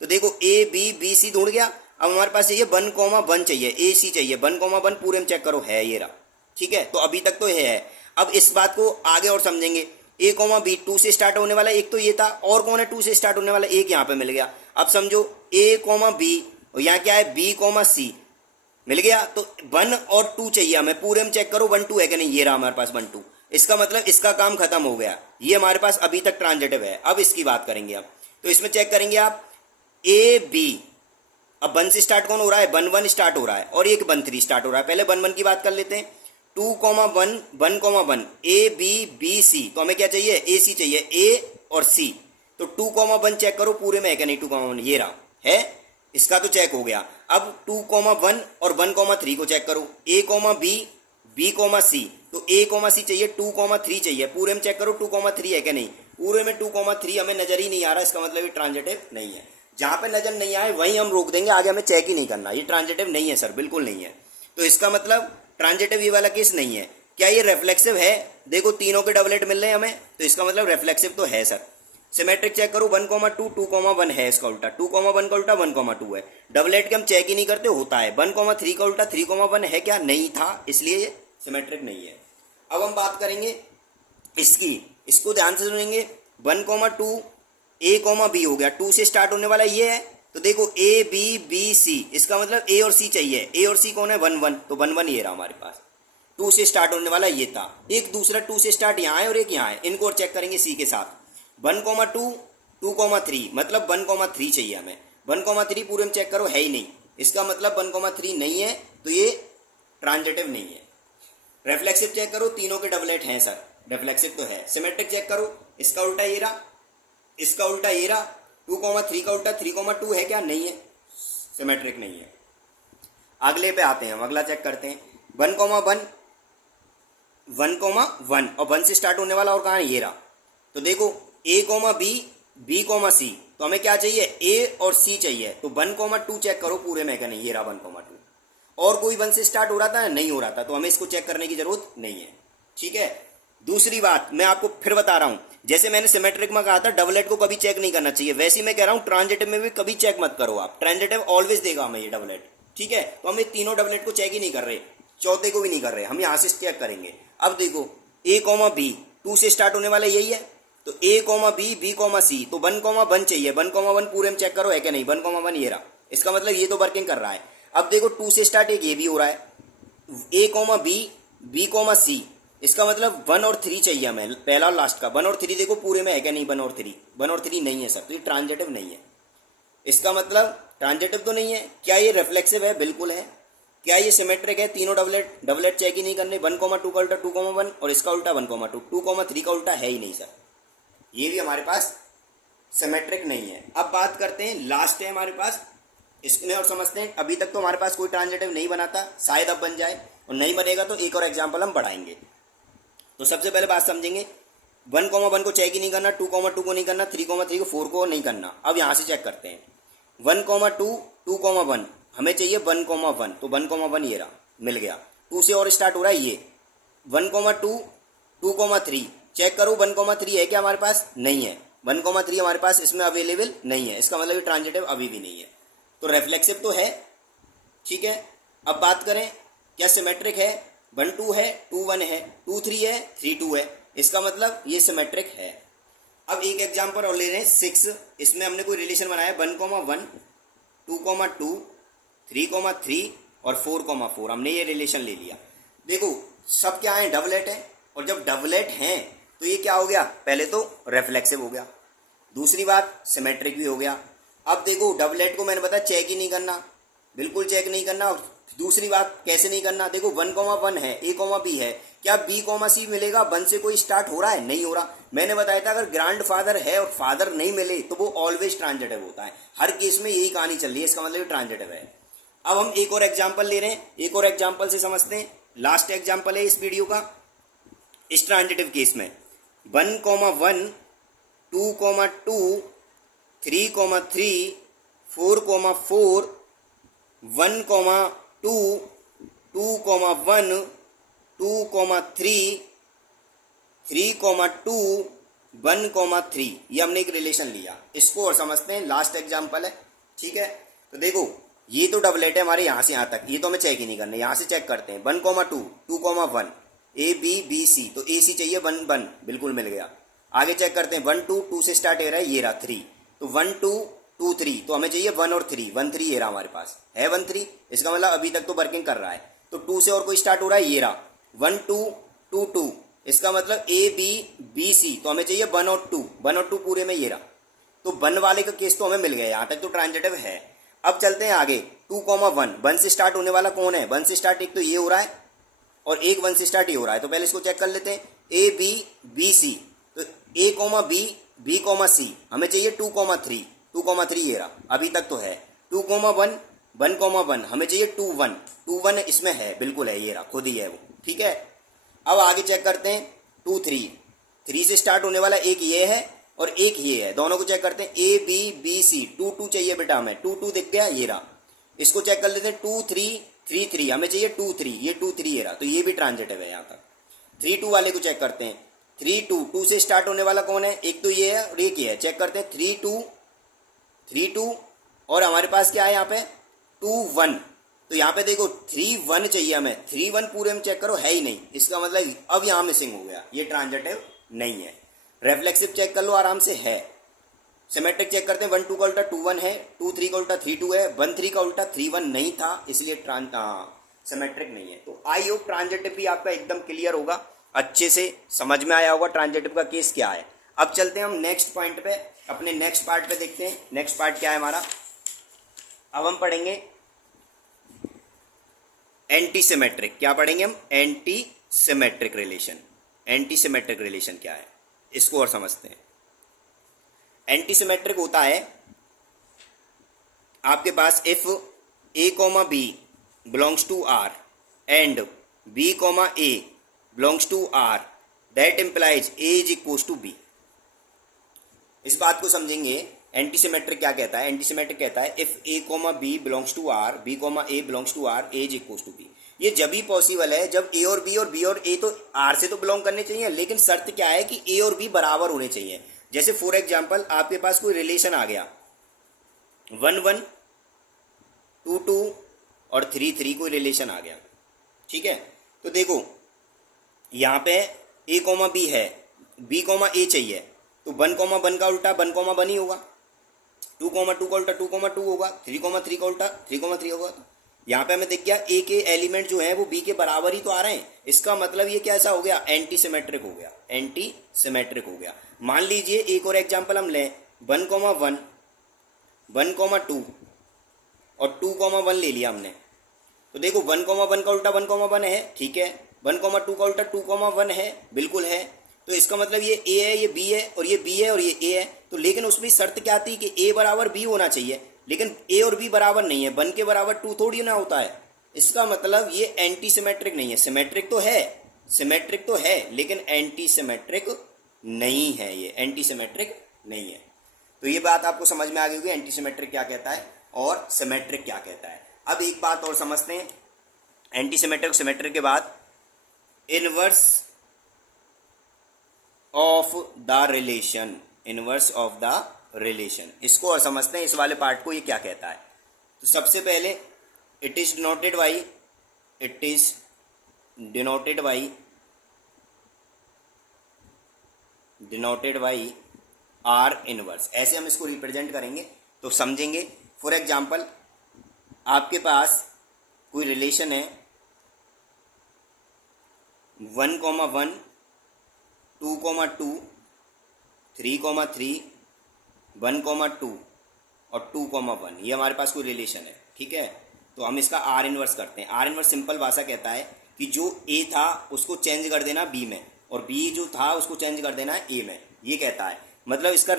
तो देखो ए बी बी सी ढूंढ गया। अब हमारे पास चाहिए 1 कॉमा 1 चाहिए, ए सी चाहिए। 1 कॉमा 1 पूरे में चेक करो, है ये रहा, ठीक है। तो अभी तक तो ये है। अब इस बात को आगे और समझेंगे। ए कॉमा बी 2 से स्टार्ट होने वाला एक तो ये था, और कौन है 2 से स्टार्ट होने वाला एक, यहाँ पे मिल गया। अब समझो ए कॉमा बी और यहाँ क्या है, बी कॉमा सी मिल गया। तो 1 और 2 चाहिए हमें, पूरे में चेक करो 1 2 है कि नहीं, ये रहा हमारे पास 1 2। इसका मतलब इसका काम खत्म हो गया, ये हमारे पास अभी तक ट्रांजिटिव है। अब इसकी बात करेंगे आप, तो इसमें चेक करेंगे आप ए बी। अब 1 से स्टार्ट कौन हो रहा है, 1 1 स्टार्ट हो रहा है और एक 1 3 स्टार्ट हो रहा है। पहले 1 1 की बात कर लेते हैं। 2 comma 1 1 comma 1 A B B C, तो हमें क्या चाहिए, ए सी चाहिए, ए और सी। तो 2 कॉमा 1 चेक करो पूरे में है क्या नहीं, 2 कॉमा 1 ये रहा है, इसका तो चेक हो गया। अब 2 कॉमा 1 और 1 कॉमा 3 को चेक करो, ए कॉमा बी बी कॉमा सी। तो ए कॉमा सी चाहिए, 2 कॉमा 3 चाहिए, पूरे में चेक करो 2 कॉमा 3 है क्या नहीं, पूरे में 2 कॉमा 3 हमें नजर ही नहीं आ रहा, इसका मतलब ये ट्रांजिटिव नहीं है। जहां पे नजर नहीं आए वहीं हम रोक देंगे, आगे हमें चेक ही नहीं करना, ये ट्रांजिटिव नहीं है सर, बिल्कुल नहीं है। तो इसका मतलब ट्रांजिटिव ये वाला केस नहीं है। क्या ये रिफ्लेक्सिव है? देखो तीनों के डबलेट मिल रहे हैं हमें, तो इसका मतलब रिफ्लेक्सिव तो है सर। सिमेट्रिक चेक करो, 1 कॉमा 2 2 कॉमा 1 है, इसका उल्टा 2 कॉमा 1 का उल्टा 1 कॉमा 2 है। डबलेट के हम चेक ही नहीं करते, होता है। 1 कॉमा 3 का उल्टा 3 कॉमा 1 है क्या, नहीं था, इसलिए ये सिमेट्रिक नहीं है। अब हम बात करेंगे इसकी, इसको ध्यान से सुनेंगे। 1 कॉमा 2 ए कॉमा बी हो गया, 2 से स्टार्ट होने वाला ये है, तो देखो ए बी बी सी, इसका मतलब ए और सी चाहिए। ए और सी कौन है, 1 1, तो 1 1 ये रहा हमारे पास, 2 से स्टार्ट होने वाला ये था। एक दूसरा 2 से स्टार्ट यहाँ है और एक यहाँ है, इनको और चेक करेंगे सी के साथ। 1 कॉमा 2 2 कॉमा 3, मतलब 1 कॉमा 3 चाहिए हमें। 1 कॉमा 3 पूरे में चेक करो, है ही नहीं, इसका मतलब 1 कॉमा 3 नहीं है, तो ये ट्रांजिटिव नहीं है। रिफ्लेक्सिव चेक करो, तीनों के डबलेट हैं सर, रिफ्लेक्सिव तो है। सिमेट्रिक चेक करो, इसका उल्टा ये रहा, इसका उल्टा ये रहा, 2 कॉमा 3 का उल्टा 3 कॉमा 2 है क्या, नहीं है, सिमेट्रिक नहीं है। अगले पे आते हैं हम, अगला चेक करते हैं। 1 कॉमा 1 1 कॉमा 1 और 1 से स्टार्ट होने वाला और कहाँ है, ये रहा। तो देखो ए कॉमा बी बी कॉमा सी, तो हमें क्या चाहिए, ए और सी चाहिए। तो 1 कॉमा 2 चेक करो पूरे में क्या नहीं, ये रहा 1 कॉमा 2। और कोई 1 से स्टार्ट हो रहा था, नहीं हो रहा था, तो हमें इसको चेक करने की जरूरत नहीं है, ठीक है। दूसरी बात मैं आपको फिर बता रहा हूं, जैसे मैंने सिमेट्रिक में कहा था डबलेट को कभी चेक नहीं करना चाहिए, वैसे ही मैं कह रहा हूं ट्रांजिटिव में भी कभी चेक मत करो आप। ट्रांजिटिव ऑलवेज देगा हमें ये डबलेट, ठीक है। तो हम ये तीनों डबलेट को चेक ही नहीं कर रहे, चौथे को भी नहीं कर रहे, हम यहां से चेक करेंगे। अब देखो ए कॉमा बी 2 से स्टार्ट होने वाला यही है, तो ए कॉमा बी बी कॉमा सी, तो 1 कॉमा 1 चाहिए। 1 कॉमा 1 पूरे में चेक करो है क्या नहीं, 1 कॉमा 1 ये रहा, इसका मतलब ये तो वर्किंग कर रहा है। अब देखो 2 से स्टार्ट एक ये भी हो रहा है, a comma B B comma सी, इसका मतलब 1 और 3 चाहिए हमें, पहला और लास्ट का 1 और 3 देखो पूरे में है क्या नहीं, 1 और 3, 1 और 3 नहीं है सर, तो ये ट्रांजिटिव नहीं है। इसका मतलब ट्रांजिटिव तो नहीं है। क्या ये रिफ्लेक्सिव है, बिल्कुल है। क्या ये सिमेट्रिक है, तीनों डबलेट चेक ही नहीं करने, 1 कॉमा 2 का उल्टा 2 कॉमा 1 और इसका उल्टा 1 कॉमा 2, 2 कॉमा 3 का उल्टा है ही नहीं सर, ये भी हमारे पास सिमेट्रिक नहीं है। अब बात करते हैं, लास्ट है हमारे पास, इसमें और समझते हैं। अभी तक तो हमारे पास कोई ट्रांजिटिव नहीं बना था, शायद अब बन जाए, और नहीं बनेगा तो एक और एग्जाम्पल हम बढ़ाएंगे। तो सबसे पहले बात समझेंगे, 1 कॉमा 1 को चेक ही नहीं करना, 2 कॉमा 2 को नहीं करना, 3 कॉमा 3 को 4 को नहीं करना। अब यहाँ से चेक करते हैं, 1 कॉमा 2 2 कॉमा 1 हमें चाहिए 1 कॉमा 1, तो 1 कॉमा 1 ये रहा, मिल गया। 2 से और स्टार्ट हो रहा है ये, 1 कॉमा 2 2 कॉमा 3 चेक करो, 1 कॉमा 3 है क्या हमारे पास, नहीं है, 1 कॉमा 3 हमारे पास इसमें अवेलेबल नहीं है, इसका मतलब ये ट्रांजिटिव अभी भी नहीं है। तो रिफ्लेक्सिव तो है, ठीक है। अब बात करें क्या सिमेट्रिक है, 1 2 है, 2 1 है, 2 3 है, 3 2 है, इसका मतलब ये सिमेट्रिक है। अब एक एग्जाम्पल और ले रहे हैं 6, इसमें हमने कोई रिलेशन बनाया 1 कॉमा 1 2 कॉमा 2 3 कॉमा 3 और 4 कॉमा 4, हमने ये रिलेशन ले लिया। देखो सब क्या है, डबलेट है, और जब डबलेट हैं तो ये क्या हो गया, पहले तो रिफ्लेक्सिव हो गया, दूसरी बात सिमेट्रिक भी हो गया। अब देखो डबलेट को मैंने बताया चेक ही नहीं करना, बिल्कुल चेक नहीं करना। और दूसरी बात कैसे नहीं करना, देखो 1,1 है, A,B है, क्या B,C मिलेगा? 1 से कोई स्टार्ट हो रहा है? नहीं हो रहा। मैंने बताया था अगर ग्रैंड फादर है और फादर नहीं मिले तो वो ऑलवेज ट्रांजिटिव होता है। हर केस में यही कहानी चल रही है, इसका मतलब ट्रांजिटिव है। अब हम एक और एग्जाम्पल ले रहे हैं, एक और एग्जाम्पल से समझते हैं। लास्ट एग्जाम्पल है इस वीडियो का। इस ट्रांजिटिव केस में 1,1, 2,2, 3,3, 4,4, 1,2, 2,1, 2,3, 3,2, 1,3, ये हमने एक रिलेशन लिया। इसको और समझते हैं, लास्ट एग्जाम्पल है। ठीक है, तो देखो ये तो डबलेट है हमारे यहाँ से यहाँ तक, ये तो हमें चेक ही नहीं करना। यहाँ से चेक करते हैं 1,2, 2,1, A, B, C, तो AC चाहिए 1, 1 बिल्कुल मिल गया। आगे चेक करते हैं 1, 2, 2 से स्टार्ट हो रहा है, ये रहा 3, तो 1, 2, 2, 3, तो हमें चाहिए 1 और 3, 1, 3 ये रहा हमारे पास है 1, 3। इसका मतलब अभी तक तो वर्किंग कर रहा है। तो 2 से और कोई स्टार्ट हो रहा है, ये रहा 1, 2, 2, 2, इसका मतलब A,B,C, तो हमें चाहिए 1 और 2, 1 और 2 पूरे में ये रहा। तो 1 वाले का केस तो हमें मिल गया, यहाँ तक तो ट्रांजिटिव है। अब चलते हैं आगे 2,1, 1 से स्टार्ट होने वाला कौन है? 1 से स्टार्ट एक तो ये हो रहा है और एक 1 से स्टार्ट ये हो रहा है। तो पहले इसको चेक कर लेते हैं, A,B,B,C, तो A,B, B,C, हमें चाहिए 2,3, 2,3 ये रहा, अभी तक तो है। 2,1, 1,1, हमें चाहिए 2, 1, 2, 1 इसमें है, बिल्कुल है, ये रहा, खुद ही है वो। ठीक है, अब आगे चेक करते हैं 2, 3, 3 से स्टार्ट होने वाला एक ये है और एक ये है, दोनों को चेक करते हैं। A,B,B,C, 2, 2 चाहिए बेटा हमें, 2, 2 दिख गया, ये रहा। इसको चेक कर लेते हैं 2, 3, 3, 3, हमें चाहिए 2, 3, ये 2, 3 ये रहा, तो ये भी ट्रांजिटिव है यहाँ तक। 3, 2 वाले को चेक करते हैं। 3, 2, 2 से स्टार्ट होने वाला कौन है? एक तो ये है और एक ये है, चेक करते हैं 3, 2, 3, 2, और हमारे पास क्या है यहाँ पे 2, 1, तो यहाँ पे देखो 3, 1 चाहिए हमें, 3, 1 पूरे में चेक करो, है ही नहीं, इसका मतलब अब यहाँ मिसिंग हो गया, ये ट्रांजिटिव नहीं है। रेफ्लेक्सिव चेक कर लो आराम से, है। सिमेट्रिक चेक करते हैं, 1, 2 का उल्टा 2, 1 है, 2, 3 का उल्टा 3, 2 है, 1, 3 का उल्टा 3, 1 नहीं था, इसलिए सिमेट्रिक नहीं है। तो आई होप ट्रांजिटिव भी आपका एकदम क्लियर होगा, अच्छे से समझ में आया होगा ट्रांजिटिव का केस क्या है। अब चलते हैं हम नेक्स्ट पॉइंट पे, अपने नेक्स्ट पार्ट पे देखते हैं। नेक्स्ट पार्ट क्या है हमारा, अब हम पढ़ेंगे एंटी सिमेट्रिक। क्या पढ़ेंगे हम? Anti symmetric relation. Anti symmetric relation क्या है इसको और समझते हैं। एंटी सिमेट्रिक होता है आपके पास if A,B belongs to R and B,A belongs to R that implies A is equal to B। इस बात को समझेंगे। एंटी सिमेट्रिक क्या कहता है? एंटी सिमेट्रिक कहता है if A,B belongs to R, B,A belongs to R, A is equal to B। ये जब ही पॉसिबल है जब A और B तो R से तो बिलोंग करने चाहिए, लेकिन शर्त क्या है कि A और B बराबर होने चाहिए। जैसे फॉर एग्जाम्पल आपके पास कोई रिलेशन आ गया 1, 1, 2, 2 और 3, 3 कोई रिलेशन आ गया, ठीक है। तो देखो यहाँ पे A,B है, B,A चाहिए, तो 1,1 का उल्टा 1,1 ही होगा, 2,2 का उल्टा 2,2 होगा, 3,3 का उल्टा 3,3 होगा। यहाँ पे हमें दिख गया A के एलिमेंट जो है वो B के बराबर ही तो आ रहे हैं। इसका मतलब ये कैसा हो गया? एंटी सिमेट्रिक हो गया, एंटी सिमेट्रिक हो गया। मान लीजिए एक और एग्जांपल हम लें, 1,1, 1,2 और 2,1 ले लिया हमने। तो देखो 1,1 का उल्टा 1,1 है, ठीक है, 1,2 का उल्टा 2,1 है, बिल्कुल है। तो इसका मतलब ये A है, ये B है, और ये B है और ये A है। तो लेकिन उसमें शर्त क्या थी कि A बराबर B होना चाहिए, लेकिन A और B बराबर नहीं है, 1 के बराबर 2 थोड़ी ना होता है। इसका मतलब ये एंटी सिमेट्रिक नहीं है। सिमेट्रिक तो है, सिमेट्रिक तो है, लेकिन एंटी सिमेट्रिक नहीं है, ये एंटी सिमेट्रिक नहीं है। तो ये बात आपको समझ में आ गई होगी, एंटी सिमेट्रिक क्या कहता है और सिमेट्रिक क्या कहता है। अब एक बात और समझते हैं, एंटी सिमेट्रिक सिमेट्रिक के बाद inverse of the relation, inverse of the relation, इसको और समझते हैं। इस वाले पार्ट को ये क्या कहता है? तो सबसे पहले it is denoted by, it is denoted by, denoted by are inverse, ऐसे हम इसको रिप्रेजेंट करेंगे तो समझेंगे। फॉर एग्जाम्पल आपके पास कोई रिलेशन है 1,1, 2,2, 3,3, 1,2 और 2,1, ये हमारे पास कोई रिलेशन है, ठीक है। तो हम इसका आर इनवर्स करते हैं। आर इनवर्स सिंपल भाषा कहता है कि जो ए था उसको चेंज कर देना बी में, और बी जो था उसको चेंज कर देना है ए में, ये कहता है। मतलब इसका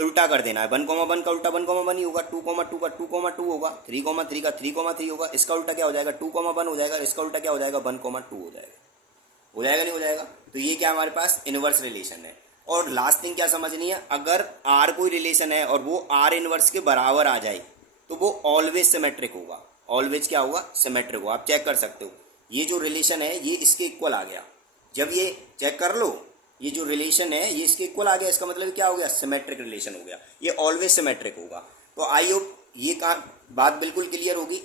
उल्टा कर देना है। 1,1 का उल्टा 1,1 ही होगा, 2,2 का 2,2 होगा, 3,3 का 3,3 होगा। इसका उल्टा क्या हो जाएगा, 2,1 हो जाएगा। इसका उल्टा क्या हो जाएगा, 1,2 हो जाएगा। हो जाएगा नहीं हो जाएगा। तो ये क्या हमारे पास इनवर्स रिलेशन है। और लास्ट थिंग क्या समझनी है, अगर आर कोई रिलेशन है और वो आर इनवर्स के बराबर आ जाए तो वो ऑलवेज सिमेट्रिक होगा। ऑलवेज क्या होगा, सिमेट्रिक होगा। आप चेक कर सकते हो, ये जो रिलेशन है ये इसके इक्वल आ गया। जब ये चेक कर लो, ये जो रिलेशन है ये इसके इक्वल आ गया, इसका मतलब क्या हो गया, सिमेट्रिक रिलेशन हो गया। ये ऑलवेज सिमेट्रिक होगा। तो आई होप ये बात बिल्कुल क्लियर होगी।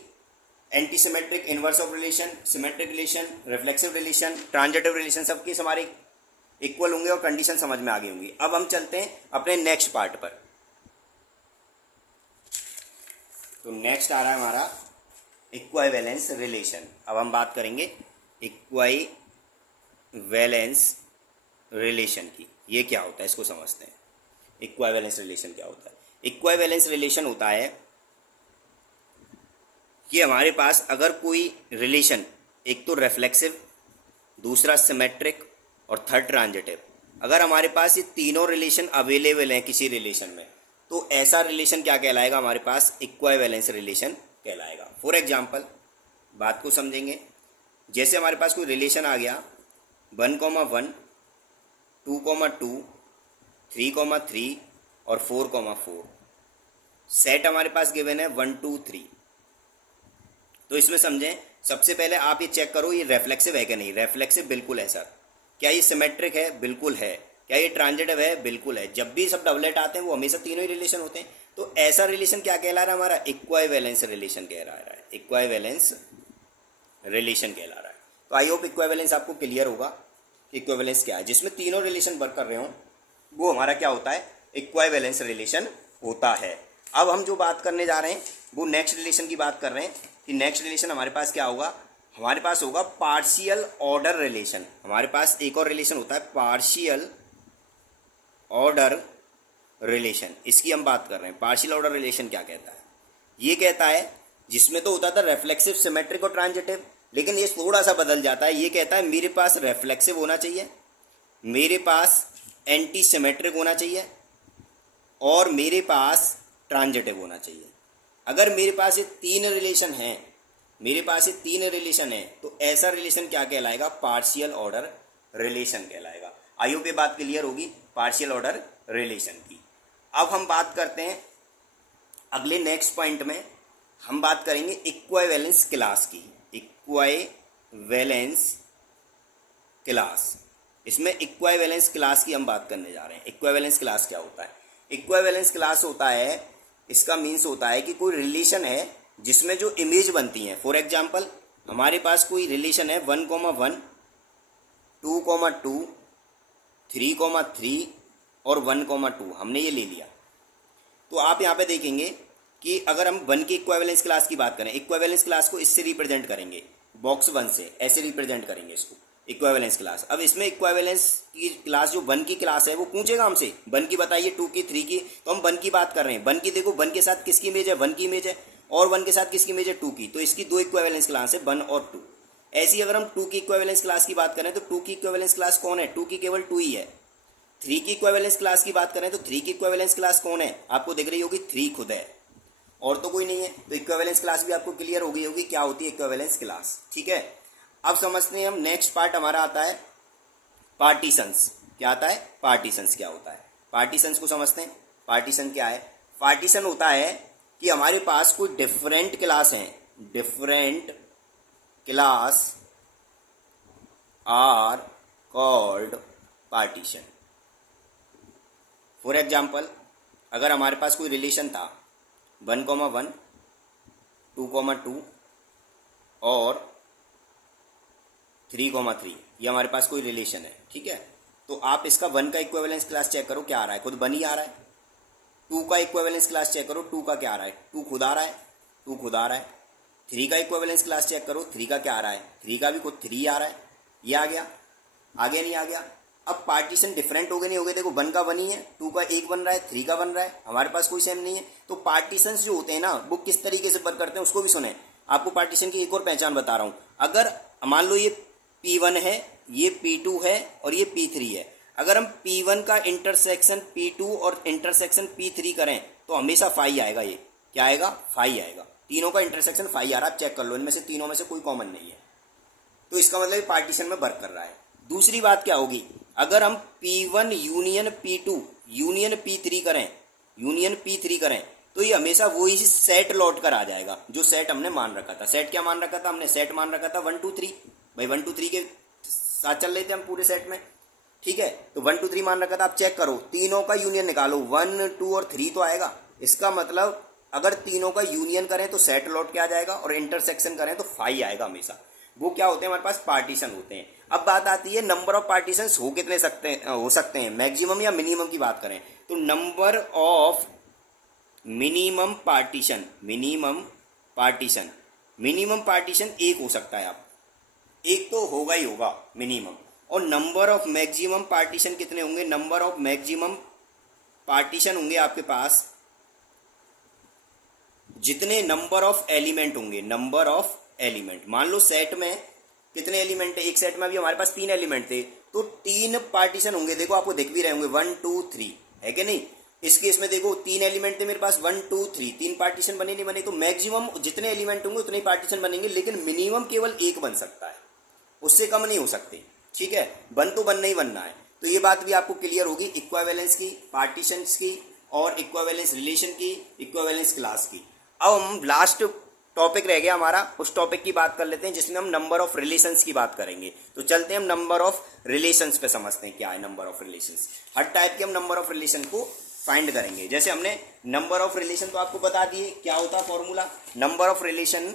Anti symmetric, inverse of relation, symmetric relation, reflexive relation, transitive relation, सबके हमारे इक्वल होंगे और कंडीशन समझ में आ गई होंगी। अब हम चलते हैं अपने नेक्स्ट पार्ट पर। तो नेक्स्ट आ रहा है हमारा इक्विवेलेंस रिलेशन। अब हम बात करेंगे इक्विवेलेंस रिलेशन की। ये क्या होता है इसको समझते हैं। इक्विवेलेंस रिलेशन क्या होता है। इक्विवेलेंस रिलेशन होता है कि हमारे पास अगर कोई रिलेशन, एक तो रिफ्लेक्सिव, दूसरा सिमेट्रिक और थर्ड ट्रांजिटिव, अगर हमारे पास ये तीनों रिलेशन अवेलेबल हैं किसी रिलेशन में, तो ऐसा रिलेशन क्या कहलाएगा, हमारे पास इक्विवेलेंस रिलेशन कहलाएगा। फॉर एग्जाम्पल बात को समझेंगे। जैसे हमारे पास कोई रिलेशन आ गया 1,1, 2,2, 3,3 और 4,4। सेट हमारे पास गिवन है 1, 2, 3। तो इसमें समझें, सबसे पहले आप ये चेक करो ये रेफ्लेक्सिव है कि नहीं। रेफ्लेक्सिव बिल्कुल है सर। क्या ये सिमेट्रिक है, बिल्कुल है। क्या ये ट्रांजिटिव है, बिल्कुल है। जब भी सब डबलेट आते हैं वो हमेशा तीनों ही रिलेशन होते हैं। तो ऐसा रिलेशन क्या कहला रहा है, हमारा इक्विवेलेंस रिलेशन कहला रहा है। इक्विवेलेंस रिलेशन कहला रहा है। तो आई होप इक्विवेलेंस आपको क्लियर होगा। इक्विवेलेंस क्या है, जिसमें तीनों रिलेशन वर्क कर रहे हो वो हमारा क्या होता है, इक्विवेलेंस रिलेशन होता है। अब हम जो बात करने जा रहे हैं वो नेक्स्ट रिलेशन की बात कर रहे हैं कि नेक्स्ट रिलेशन हमारे पास क्या होगा, हमारे पास होगा पार्शियल ऑर्डर रिलेशन। हमारे पास एक और रिलेशन होता है पार्शियल ऑर्डर रिलेशन। इसकी हम बात कर रहे हैं। पार्शियल ऑर्डर रिलेशन क्या कहता है, ये कहता है जिसमें तो होता था रेफ्लेक्सिव, सिमेट्रिक और ट्रांजिटिव, लेकिन ये थोड़ा सा बदल जाता है। ये कहता है मेरे पास रेफ्लेक्सिव होना चाहिए, मेरे पास एंटी सिमेट्रिक होना चाहिए और मेरे पास ट्रांजिटिव होना चाहिए। अगर मेरे पास ये तीन रिलेशन हैं, मेरे पास ये तीन रिलेशन है, तो ऐसा रिलेशन क्या कहलाएगा, पार्शियल ऑर्डर रिलेशन कहलाएगा। आई होप ये बात क्लियर होगी पार्शियल ऑर्डर रिलेशन की। अब हम बात करते हैं अगले नेक्स्ट पॉइंट में, हम बात करेंगे इक्विवेलेंस क्लास की। इक्विवेलेंस क्लास, इसमें इक्विवेलेंस क्लास की हम बात करने जा रहे हैं। इक्विवेलेंस क्लास क्या होता है, इक्विवेलेंस क्लास होता है, इसका मीन्स होता है कि कोई रिलेशन है जिसमें जो इमेज बनती हैं। फॉर एग्जाम्पल हमारे पास कोई रिलेशन है 1,1, 2,2, 3,3 और 1,2, हमने ये ले लिया। तो आप यहाँ पे देखेंगे कि अगर हम 1 की इक्विवेलेंस क्लास की बात करें, इक्विवेलेंस क्लास को इससे रिप्रेजेंट करेंगे, बॉक्स 1 से ऐसे रिप्रेजेंट करेंगे इसको, इक्विवेलेंस क्लास। अब इसमें इक्विवेलेंस की क्लास जो 1 की क्लास है वो पूछेगा हमसे 1 की बताइए, 2 की, 3 की, तो हम 1 की बात कर रहे हैं। 1 की देखो 1 के साथ किसकी इमेज है, 1 की इमेज है, और 1 के साथ किसकी इमेज है, 2 की। तो इसकी दो इक्विवेलेंस क्लास है 1 और 2। ऐसी अगर हम 2 की इक्विवेलेंस क्लास की बात करें तो 2 की इक्विवेलेंस क्लास कौन है, 2 की केवल 2 ही है। 3 की इक्विवेलेंस क्लास की बात करें तो 3 की इक्विवेलेंस क्लास कौन है, आपको दिख रही होगी 3 खुद है और तो कोई नहीं है। तो इक्विवेलेंस क्लास भी आपको क्लियर हो गई होगी क्या होती है इक्विवेलेंस क्लास। ठीक है, अब समझते हैं हम। नेक्स्ट पार्ट हमारा आता है पार्टीशंस। क्या आता है, पार्टीशंस क्या होता है, पार्टीशंस को समझते हैं। पार्टीशन क्या है, पार्टीशन होता है कि हमारे पास कोई डिफरेंट क्लास हैं, different class are called partition. For example अगर हमारे पास कोई रिलेशन था 1,1, 2,2 और 3,3, ये हमारे पास कोई रिलेशन है। ठीक है, तो आप इसका 1 का इक्विवेलेंस क्लास चेक करो क्या आ रहा है, खुद 1 ही आ रहा है। 2 का इक्विवेलेंस क्लास चेक करो, 2 का क्या आ रहा है, 2 खुद आ रहा है, 2 खुद आ रहा है। 3 का इक्विवेलेंस क्लास चेक करो, 3 का क्या आ रहा है, 3 का भी खुद 3 आ रहा है। ये आ गया, आगे नहीं आ गया। अब पार्टीशन डिफरेंट हो गए नहीं हो गए, देखो 1 का 1 ही है, 2 का 1 बन रहा है, 3 का बन रहा है, हमारे पाशन कोई सेम नहीं है। तो पार्टीशंस जो होते हैं ना वो किस तरीके से वर्क करते हैं उसको भी सुने। आपको पार्टीशन की एक और पहचान बता रहा हूँ। अगर मान लो ये P1 है, ये P2 है और ये P3 है, अगर हम P1 का इंटरसेक्शन P2 और इंटरसेक्शन P3 करें तो हमेशा फाई आएगा। ये क्या आएगा? फाई आएगा। तीनों का इंटरसेक्शन फाई आ रहा है, आप चेक कर लो, इनमें से तीनों में से कोई कॉमन नहीं है, तो इसका मतलब पार्टीशन में वर्क कर रहा है। दूसरी बात क्या होगी, अगर हम P1 union P2 union P3 करें, यूनियन P3 करें तो ये हमेशा वही सेट लौट कर आ जाएगा जो सेट हमने मान रखा था। सेट क्या मान रखा था हमने? सेट मान रखा था 1 2 3। भाई 1 2 3 के साथ चल रहे थे हम पूरे सेट में, ठीक है। तो 1 2 3 मान रखा था, आप चेक करो, तीनों का यूनियन निकालो, 1 2 और 3 तो आएगा। इसका मतलब अगर तीनों का यूनियन करें तो सेट लौट के आ जाएगा और इंटरसेक्शन करें तो फाई आएगा हमेशा। वो क्या होते हैं? हमारे पास पार्टीशन होते हैं। अब बात आती है नंबर ऑफ पार्टीशंस हो कितने हो सकते हैं, मैक्सिमम या मिनिमम की बात करें तो number of minimum partition, minimum partition एक हो सकता है। आप एक तो होगा ही होगा मिनिमम। और नंबर ऑफ मैक्सिमम पार्टीशन कितने होंगे? नंबर ऑफ मैक्सिमम पार्टीशन होंगे आपके पास जितने नंबर ऑफ एलिमेंट होंगे, नंबर ऑफ एलिमेंट। मान लो सेट में कितने एलिमेंट है? एक सेट में अभी हमारे पास 3 एलिमेंट थे तो 3 पार्टीशन होंगे। देखो आपको दिख भी रहे होंगे 1 2 3, है कि नहीं? इस केस में देखो 3 एलिमेंट थे मेरे पास, 1 2 3, 3 पार्टीशन बने नहीं बने? तो मैक्सिमम जितने एलिमेंट होंगे उतने ही पार्टीशन बनेंगे, लेकिन मिनिमम केवल एक बन सकता है, उससे कम नहीं हो सकते, ठीक है। बन तो बनना ही बनना है। तो ये बात भी आपको क्लियर होगी इक्विवेलेंस की, पार्टीशंस की और इक्विवेलेंस रिलेशन की, इक्विवेलेंस क्लास की। अब हम लास्ट टॉपिक रह गया हमारा, उस टॉपिक की बात कर लेते हैं जिसमें हम नंबर ऑफ रिलेशंस की बात करेंगे। तो चलते हैं हम नंबर ऑफ रिलेशंस पे समझते हैं क्या है number of relations. Her type के हम नंबर ऑफ रिलेशन को फाइंड करेंगे। जैसे हमने नंबर ऑफ रिलेशन तो आपको बता दिए क्या होता है फॉर्मूला। नंबर ऑफ रिलेशन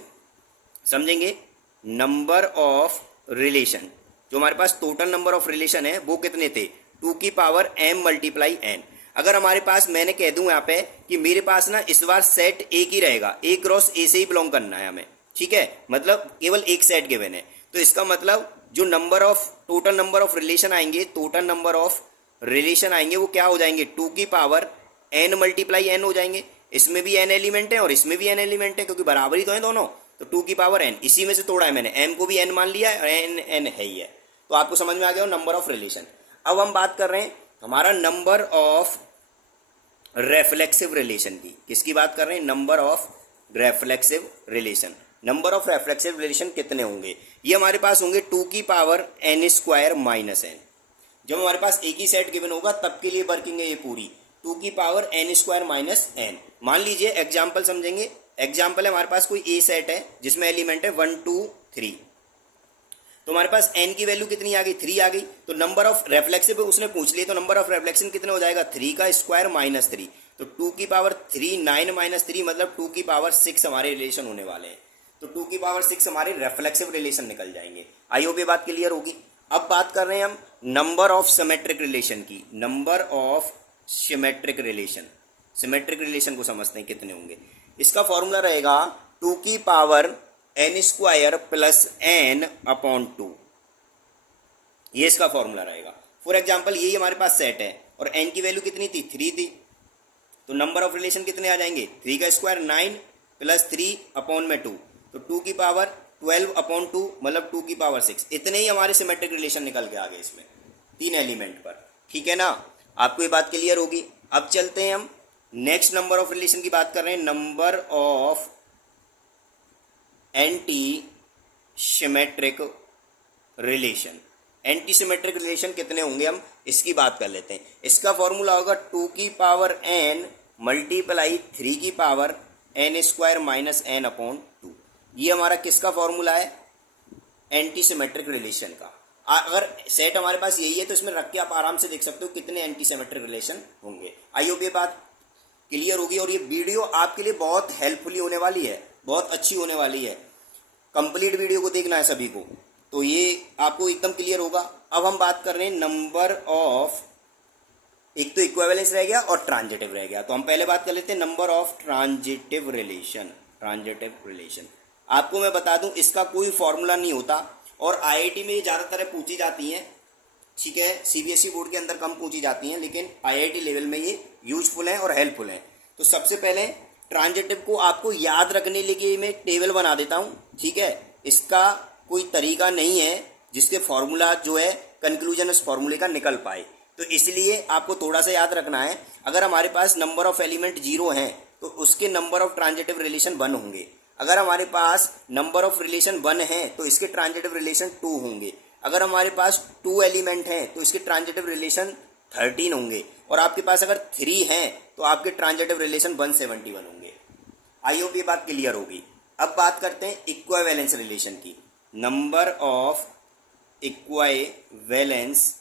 समझेंगे, नंबर ऑफ रिलेशन जो हमारे पास टोटल नंबर ऑफ रिलेशन है वो कितने थे? 2 की पावर m मल्टीप्लाई n। अगर हमारे पास मैंने कह दूं यहाँ पे कि मेरे पास ना इस बार सेट एक ही रहेगा, ए क्रॉस ए से ही बिलोंग करना है हमें, ठीक है, मतलब केवल एक सेट गिवन है, तो इसका मतलब जो number of total number of relation आएंगे, टोटल नंबर ऑफ रिलेशन आएंगे वो क्या हो जाएंगे? 2 की पावर n मल्टीप्लाई n हो जाएंगे। इसमें भी n एलिमेंट है और इसमें भी n एलिमेंट है क्योंकि बराबर ही तो है दोनों, तो 2 की पावर n, इसी में से तोड़ा है मैंने, m को भी n मान लिया है, n है ही है। तो आपको समझ में आ गया नंबर ऑफ रिलेशन। अब हम बात कर रहे हैं हमारा नंबर ऑफ रेफ्लेक्सिव रिलेशन की। किसकी बात कर रहे हैं? Number of reflexive relation. Number of reflexive relation कितने होंगे? ये हमारे पास होंगे 2 की power n square minus n। जब हमारे पास एक ही सेट गिवन होगा तब के लिए वर्किंग है ये पूरी, 2 की power n square minus n। मान लीजिए एग्जाम्पल समझेंगे, एग्जाम्पल है हमारे पास कोई ए सेट है जिसमें एलिमेंट है 1 2 3, तो हमारे पास n की वैल्यू कितनी आ गई? 3 आ गई। तो नंबर ऑफ रेफ्लेक्सिव उसने पूछ लिया, तो नंबर ऑफ रेफ्लेक्शन कितना हो जाएगा? 3 का स्क्वायर माइनस 3, तो 2 की पावर 3 9 माइनस 3 मतलब 2 की पावर 6 हमारे रिलेशन होने वाले हैं। तो 2 की पावर 6 हमारे रेफ्लेक्सिव रिलेशन निकल जाएंगे। आई होप ये बात क्लियर होगी। अब बात कर रहे हैं हम नंबर ऑफ सिमेट्रिक रिलेशन की। Number of symmetric relation, symmetric relation को समझते हैं कितने होंगे। इसका फॉर्मूला रहेगा 2 की power n square plus n upon 2, ये इसका फॉर्मूला रहेगा। फॉर एग्जाम्पल यही हमारे पास सेट है और n की वैल्यू कितनी थी? 3 थी, तो नंबर ऑफ रिलेशन कितने आ जाएंगे? 3 का स्क्वायर 9 प्लस 3 अपॉन में 2, तो 2 की पावर 12 अपॉन 2 मतलब 2 की पावर 6। इतने ही हमारे सिमेट्रिक रिलेशन निकल के आ गए इसमें 3 एलिमेंट पर, ठीक है ना। आपको ये बात क्लियर होगी। अब चलते हैं हम नेक्स्ट नंबर ऑफ रिलेशन की बात कर रहे हैं, number of anti symmetric relation. Anti symmetric relation कितने होंगे हम इसकी बात कर लेते हैं। इसका फॉर्मूला होगा 2 की पावर n मल्टीप्लाई 3 की power n square minus n upon 2। ये हमारा किसका फॉर्मूला है? एंटी सिमेट्रिक रिलेशन का। अगर सेट हमारे पास यही है तो इसमें रख के आप आराम से देख सकते हो कितने एंटी सिमेट्रिक रिलेशन होंगे। आई होप ये बात क्लियर होगी और ये वीडियो आपके लिए बहुत हेल्पफुली होने वाली है, बहुत अच्छी होने वाली है। कंप्लीट वीडियो को देखना है सभी को, तो ये आपको एकदम क्लियर होगा। अब हम बात कर रहे हैं नंबर ऑफ, एक तो इक्विवेलेंस रह गया और ट्रांजिटिव रह गया, तो हम पहले बात कर लेते हैं number of transitive relation. Transitive relation आपको मैं बता दूं इसका कोई फॉर्मूला नहीं होता और आईआईटी में ये ज़्यादातर पूछी जाती हैं, ठीक है। सीबीएसई बोर्ड के अंदर कम पूछी जाती हैं, लेकिन आईआईटी लेवल में ये यूजफुल हैं और हेल्पफुल हैं। तो सबसे पहले ट्रांजिटिव को आपको याद रखने के लिए मैं एक टेबल बना देता हूँ, ठीक है। इसका कोई तरीका नहीं है जिसके फॉर्मूला जो है कंक्लूजन उस फॉर्मूले का निकल पाए, तो इसलिए आपको थोड़ा सा याद रखना है। अगर हमारे पास नंबर ऑफ एलिमेंट 0 हैं तो उसके नंबर ऑफ ट्रांजिटिव रिलेशन 1 होंगे। अगर हमारे पास नंबर ऑफ रिलेशन 1 है तो इसके ट्रांजिटिव रिलेशन 2 होंगे। अगर हमारे पास 2 एलिमेंट हैं तो इसके ट्रांजिटिव रिलेशन 13 होंगे। और आपके पास अगर 3 हैं तो आपके ट्रांजिटिव रिलेशन 171 होंगे। आई होप ये बात क्लियर होगी। अब बात करते हैं इक्विवेलेंस रिलेशन की। नंबर ऑफ इक्विवेलेंस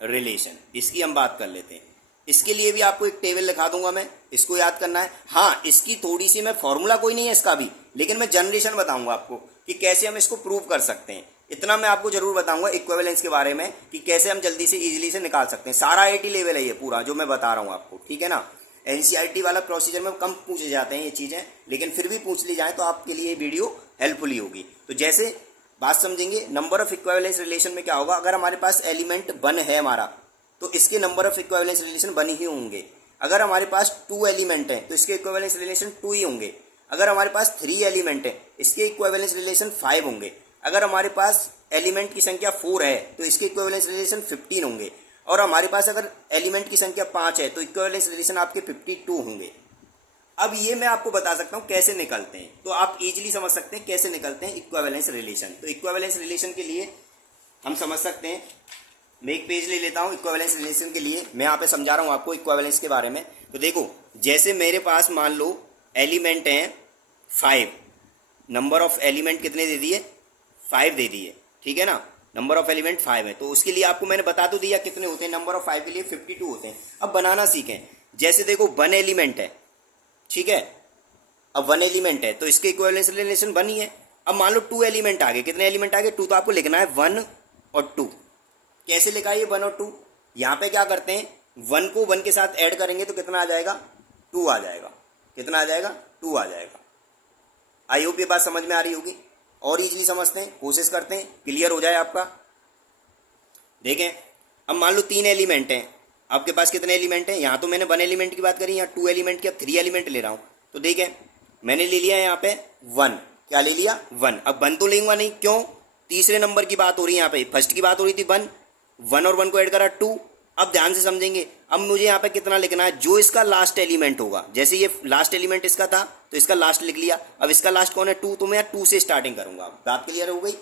रिलेशन, इसकी हम बात कर लेते हैं। इसके लिए भी आपको एक टेबल लिखा दूंगा मैं, इसको याद करना है। हाँ, इसकी थोड़ी सी मैं फॉर्मूला कोई नहीं है इसका भी, लेकिन मैं जनरेशन बताऊंगा आपको कि कैसे हम इसको प्रूव कर सकते हैं। इतना मैं आपको जरूर बताऊंगा इक्विवेलेंस के बारे में कि कैसे हम जल्दी से इजीली से निकाल सकते हैं। सारा आईटी लेवल है ये पूरा जो मैं बता रहा हूँ आपको, ठीक है ना। एनसीईआरटी वाला प्रोसीजर में कम पूछे जाते हैं ये चीज़ें, लेकिन फिर भी पूछ ली जाए तो आपके लिए ये वीडियो हेल्पफुल ही होगी। तो जैसे बात समझेंगे, नंबर ऑफ इक्विवेलेंस रिलेशन में क्या होगा, अगर हमारे पास एलिमेंट 1 है हमारा तो इसके नंबर ऑफ इक्विवेलेंस रिलेशन 1 ही होंगे। अगर हमारे पास 2 एलिमेंट हैं तो इसके इक्विवेलेंस रिलेशन 2 ही होंगे। अगर हमारे पास 3 एलिमेंट है इसके इक्विवेलेंस रिलेशन 5 होंगे। अगर हमारे पास एलिमेंट की संख्या 4 है तो इसके इक्विवेलेंस रिलेशन 15 होंगे। और हमारे पास अगर एलिमेंट की संख्या 5 है तो इक्विवेलेंस रिलेशन आपके 52 होंगे। अब ये मैं आपको बता सकता हूँ कैसे निकलते हैं, तो आप इजीली समझ सकते हैं कैसे निकलते हैं इक्विवेलेंस रिलेशन। तो इक्विवेलेंस रिलेशन के लिए हम समझ सकते हैं, मैं एक पेज ले लेता हूँ इक्विवेलेंस रिलेशन के लिए। मैं यहाँ पे समझा रहा हूँ आपको इक्विवेलेंस के बारे में। तो देखो, जैसे मेरे पास मान लो एलिमेंट हैं 5, नंबर ऑफ एलिमेंट कितने दे दिए, 5 दे दिए, ठीक है ना। नंबर ऑफ एलिमेंट 5 है, तो उसके लिए आपको मैंने बता तो दिया कितने होते हैं, नंबर ऑफ 5 के लिए 52 होते हैं। अब बनाना सीखें। जैसे देखो 1 एलिमेंट है, ठीक है। अब 1 एलिमेंट है तो इसके इक्विवेलेंस रिलेशन 1 ही है। अब मान लो 2 एलिमेंट आ गए, कितने एलिमेंट आ गए, 2। तो आपको लिखना है 1 और 2। कैसे लिखा है ये 1 और 2, यहाँ पे क्या करते हैं, 1 को 1 के साथ ऐड करेंगे तो कितना आ जाएगा, 2 आ जाएगा। कितना आ जाएगा, 2 आ जाएगा। आई होप ये बात समझ में आ रही होगी। और इजीली समझते हैं, कोशिश करते हैं क्लियर हो जाए आपका। देखें, अब मान लो 3 एलिमेंट हैं, आपके पास कितने एलिमेंट हैं, यहाँ तो मैंने 1 एलिमेंट की बात करी, यहाँ 2 एलिमेंट की, अब 3 एलिमेंट ले रहा हूँ। तो देखें, मैंने ले लिया यहाँ पे 1, क्या ले लिया, 1। अब 1 तो लेंगे नहीं, क्यों, तीसरे नंबर की बात हो रही है यहाँ पे, फर्स्ट की बात हो रही थी 1 और 1 को ऐड करा 2। अब ध्यान से समझेंगे, अब मुझे यहाँ पे कितना लिखना है, जो इसका लास्ट एलिमेंट होगा। जैसे ये लास्ट एलिमेंट इसका था तो इसका लास्ट लिख लिया। अब इसका लास्ट कौन है, 2, तो मैं 2 से स्टार्टिंग करूंगा। बात क्लियर हो गई।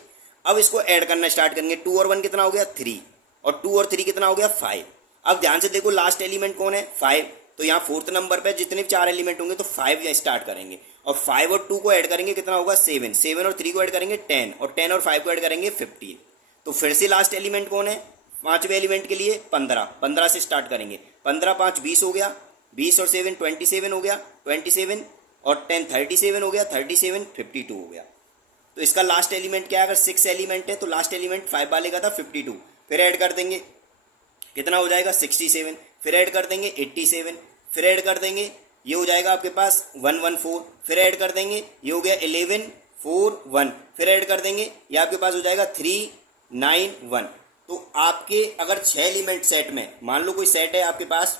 अब इसको ऐड करना स्टार्ट करेंगे, 2 और 1 कितना हो गया, 3, और 2 और 3 कितना हो गया, 5। अब ध्यान से देखो, लास्ट एलिमेंट कौन है, 5, तो यहाँ 4th नंबर पे जितने 4 एलिमेंट होंगे तो 5 स्टार्ट करेंगे, और 5 और 2 को ऐड करेंगे कितना होगा, 7, 7 और 3 को ऐड करेंगे 10, और 10 और 5 को ऐड करेंगे 15। तो फिर से लास्ट एलिमेंट कौन है, 5वें एलिमेंट के लिए 15, 15 से स्टार्ट करेंगे, 15 5 20 हो गया, 20 और 7 27 हो गया, 27 और 10 37 हो गया, 37 52 हो गया। तो इसका लास्ट एलिमेंट क्या है, अगर 6 एलिमेंट है तो लास्ट एलिमेंट 5 वाले का था 52, फिर ऐड कर देंगे कितना हो जाएगा 67, फिर ऐड कर देंगे 87, फिर ऐड कर देंगे ये हो जाएगा आपके पास 114, फिर ऐड कर देंगे ये हो गया 11 4 1, फिर ऐड कर देंगे ये आपके पास हो जाएगा 3 9 1। तो आपके अगर 6 एलिमेंट सेट में, मान लो कोई सेट है आपके पास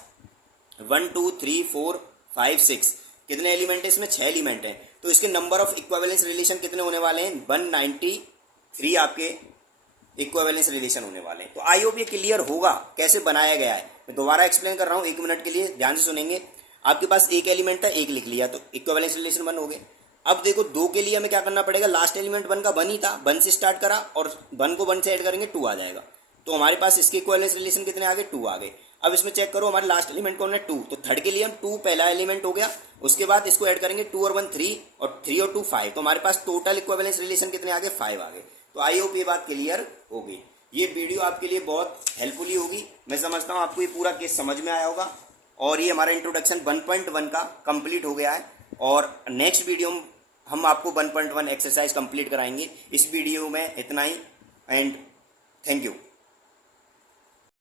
1 2 3 4 5 6, कितने एलिमेंट है इसमें, 6 एलिमेंट है, तो इसके नंबर ऑफ इक्विवेलेंस रिलेशन कितने होने वाले हैं, 193 आपके इक्विवेलेंस रिलेशन होने वाले हैं। तो आई होप ये क्लियर होगा कैसे बनाया गया है। मैं दोबारा एक्सप्लेन कर रहा हूँ 1 मिनट के लिए, ध्यान से सुनेंगे। आपके पास 1 एलिमेंट था, 1 लिख लिया तो इक्विवेलेंस रिलेशन 1 हो गए। अब देखो 2 के लिए हमें क्या करना पड़ेगा, लास्ट एलिमेंट 1 का 1 ही था, 1 से स्टार्ट करा और 1 को 1 से ऐड करेंगे 2 आ जाएगा। तो हमारे पास इसके इक्विवेलेंस रिलेशन कितने आ गए, 2 आ गए। अब इसमें चेक करो हमारे लास्ट एलिमेंट कौन है, 2, तो थर्ड के लिए हम 2 पहला एलिमेंट हो गया, उसके बाद इसको ऐड करेंगे 2 और 1 3, और 3 और 2 5, तो हमारे पास टोटल इक्विवेलेंस रिलेशन कितने आ गए, 5 आ गए। तो आई होप ये बात क्लियर होगी। ये वीडियो आपके लिए बहुत हेल्पफुल होगी। मैं समझता हूँ आपको ये पूरा केस समझ में आया होगा। और ये हमारा इंट्रोडक्शन 1.1 का कंप्लीट हो गया है, और नेक्स्ट वीडियो हम आपको 1.1 एक्सरसाइज कंप्लीट कराएंगे। इस वीडियो में इतना ही, एंड थैंक यू।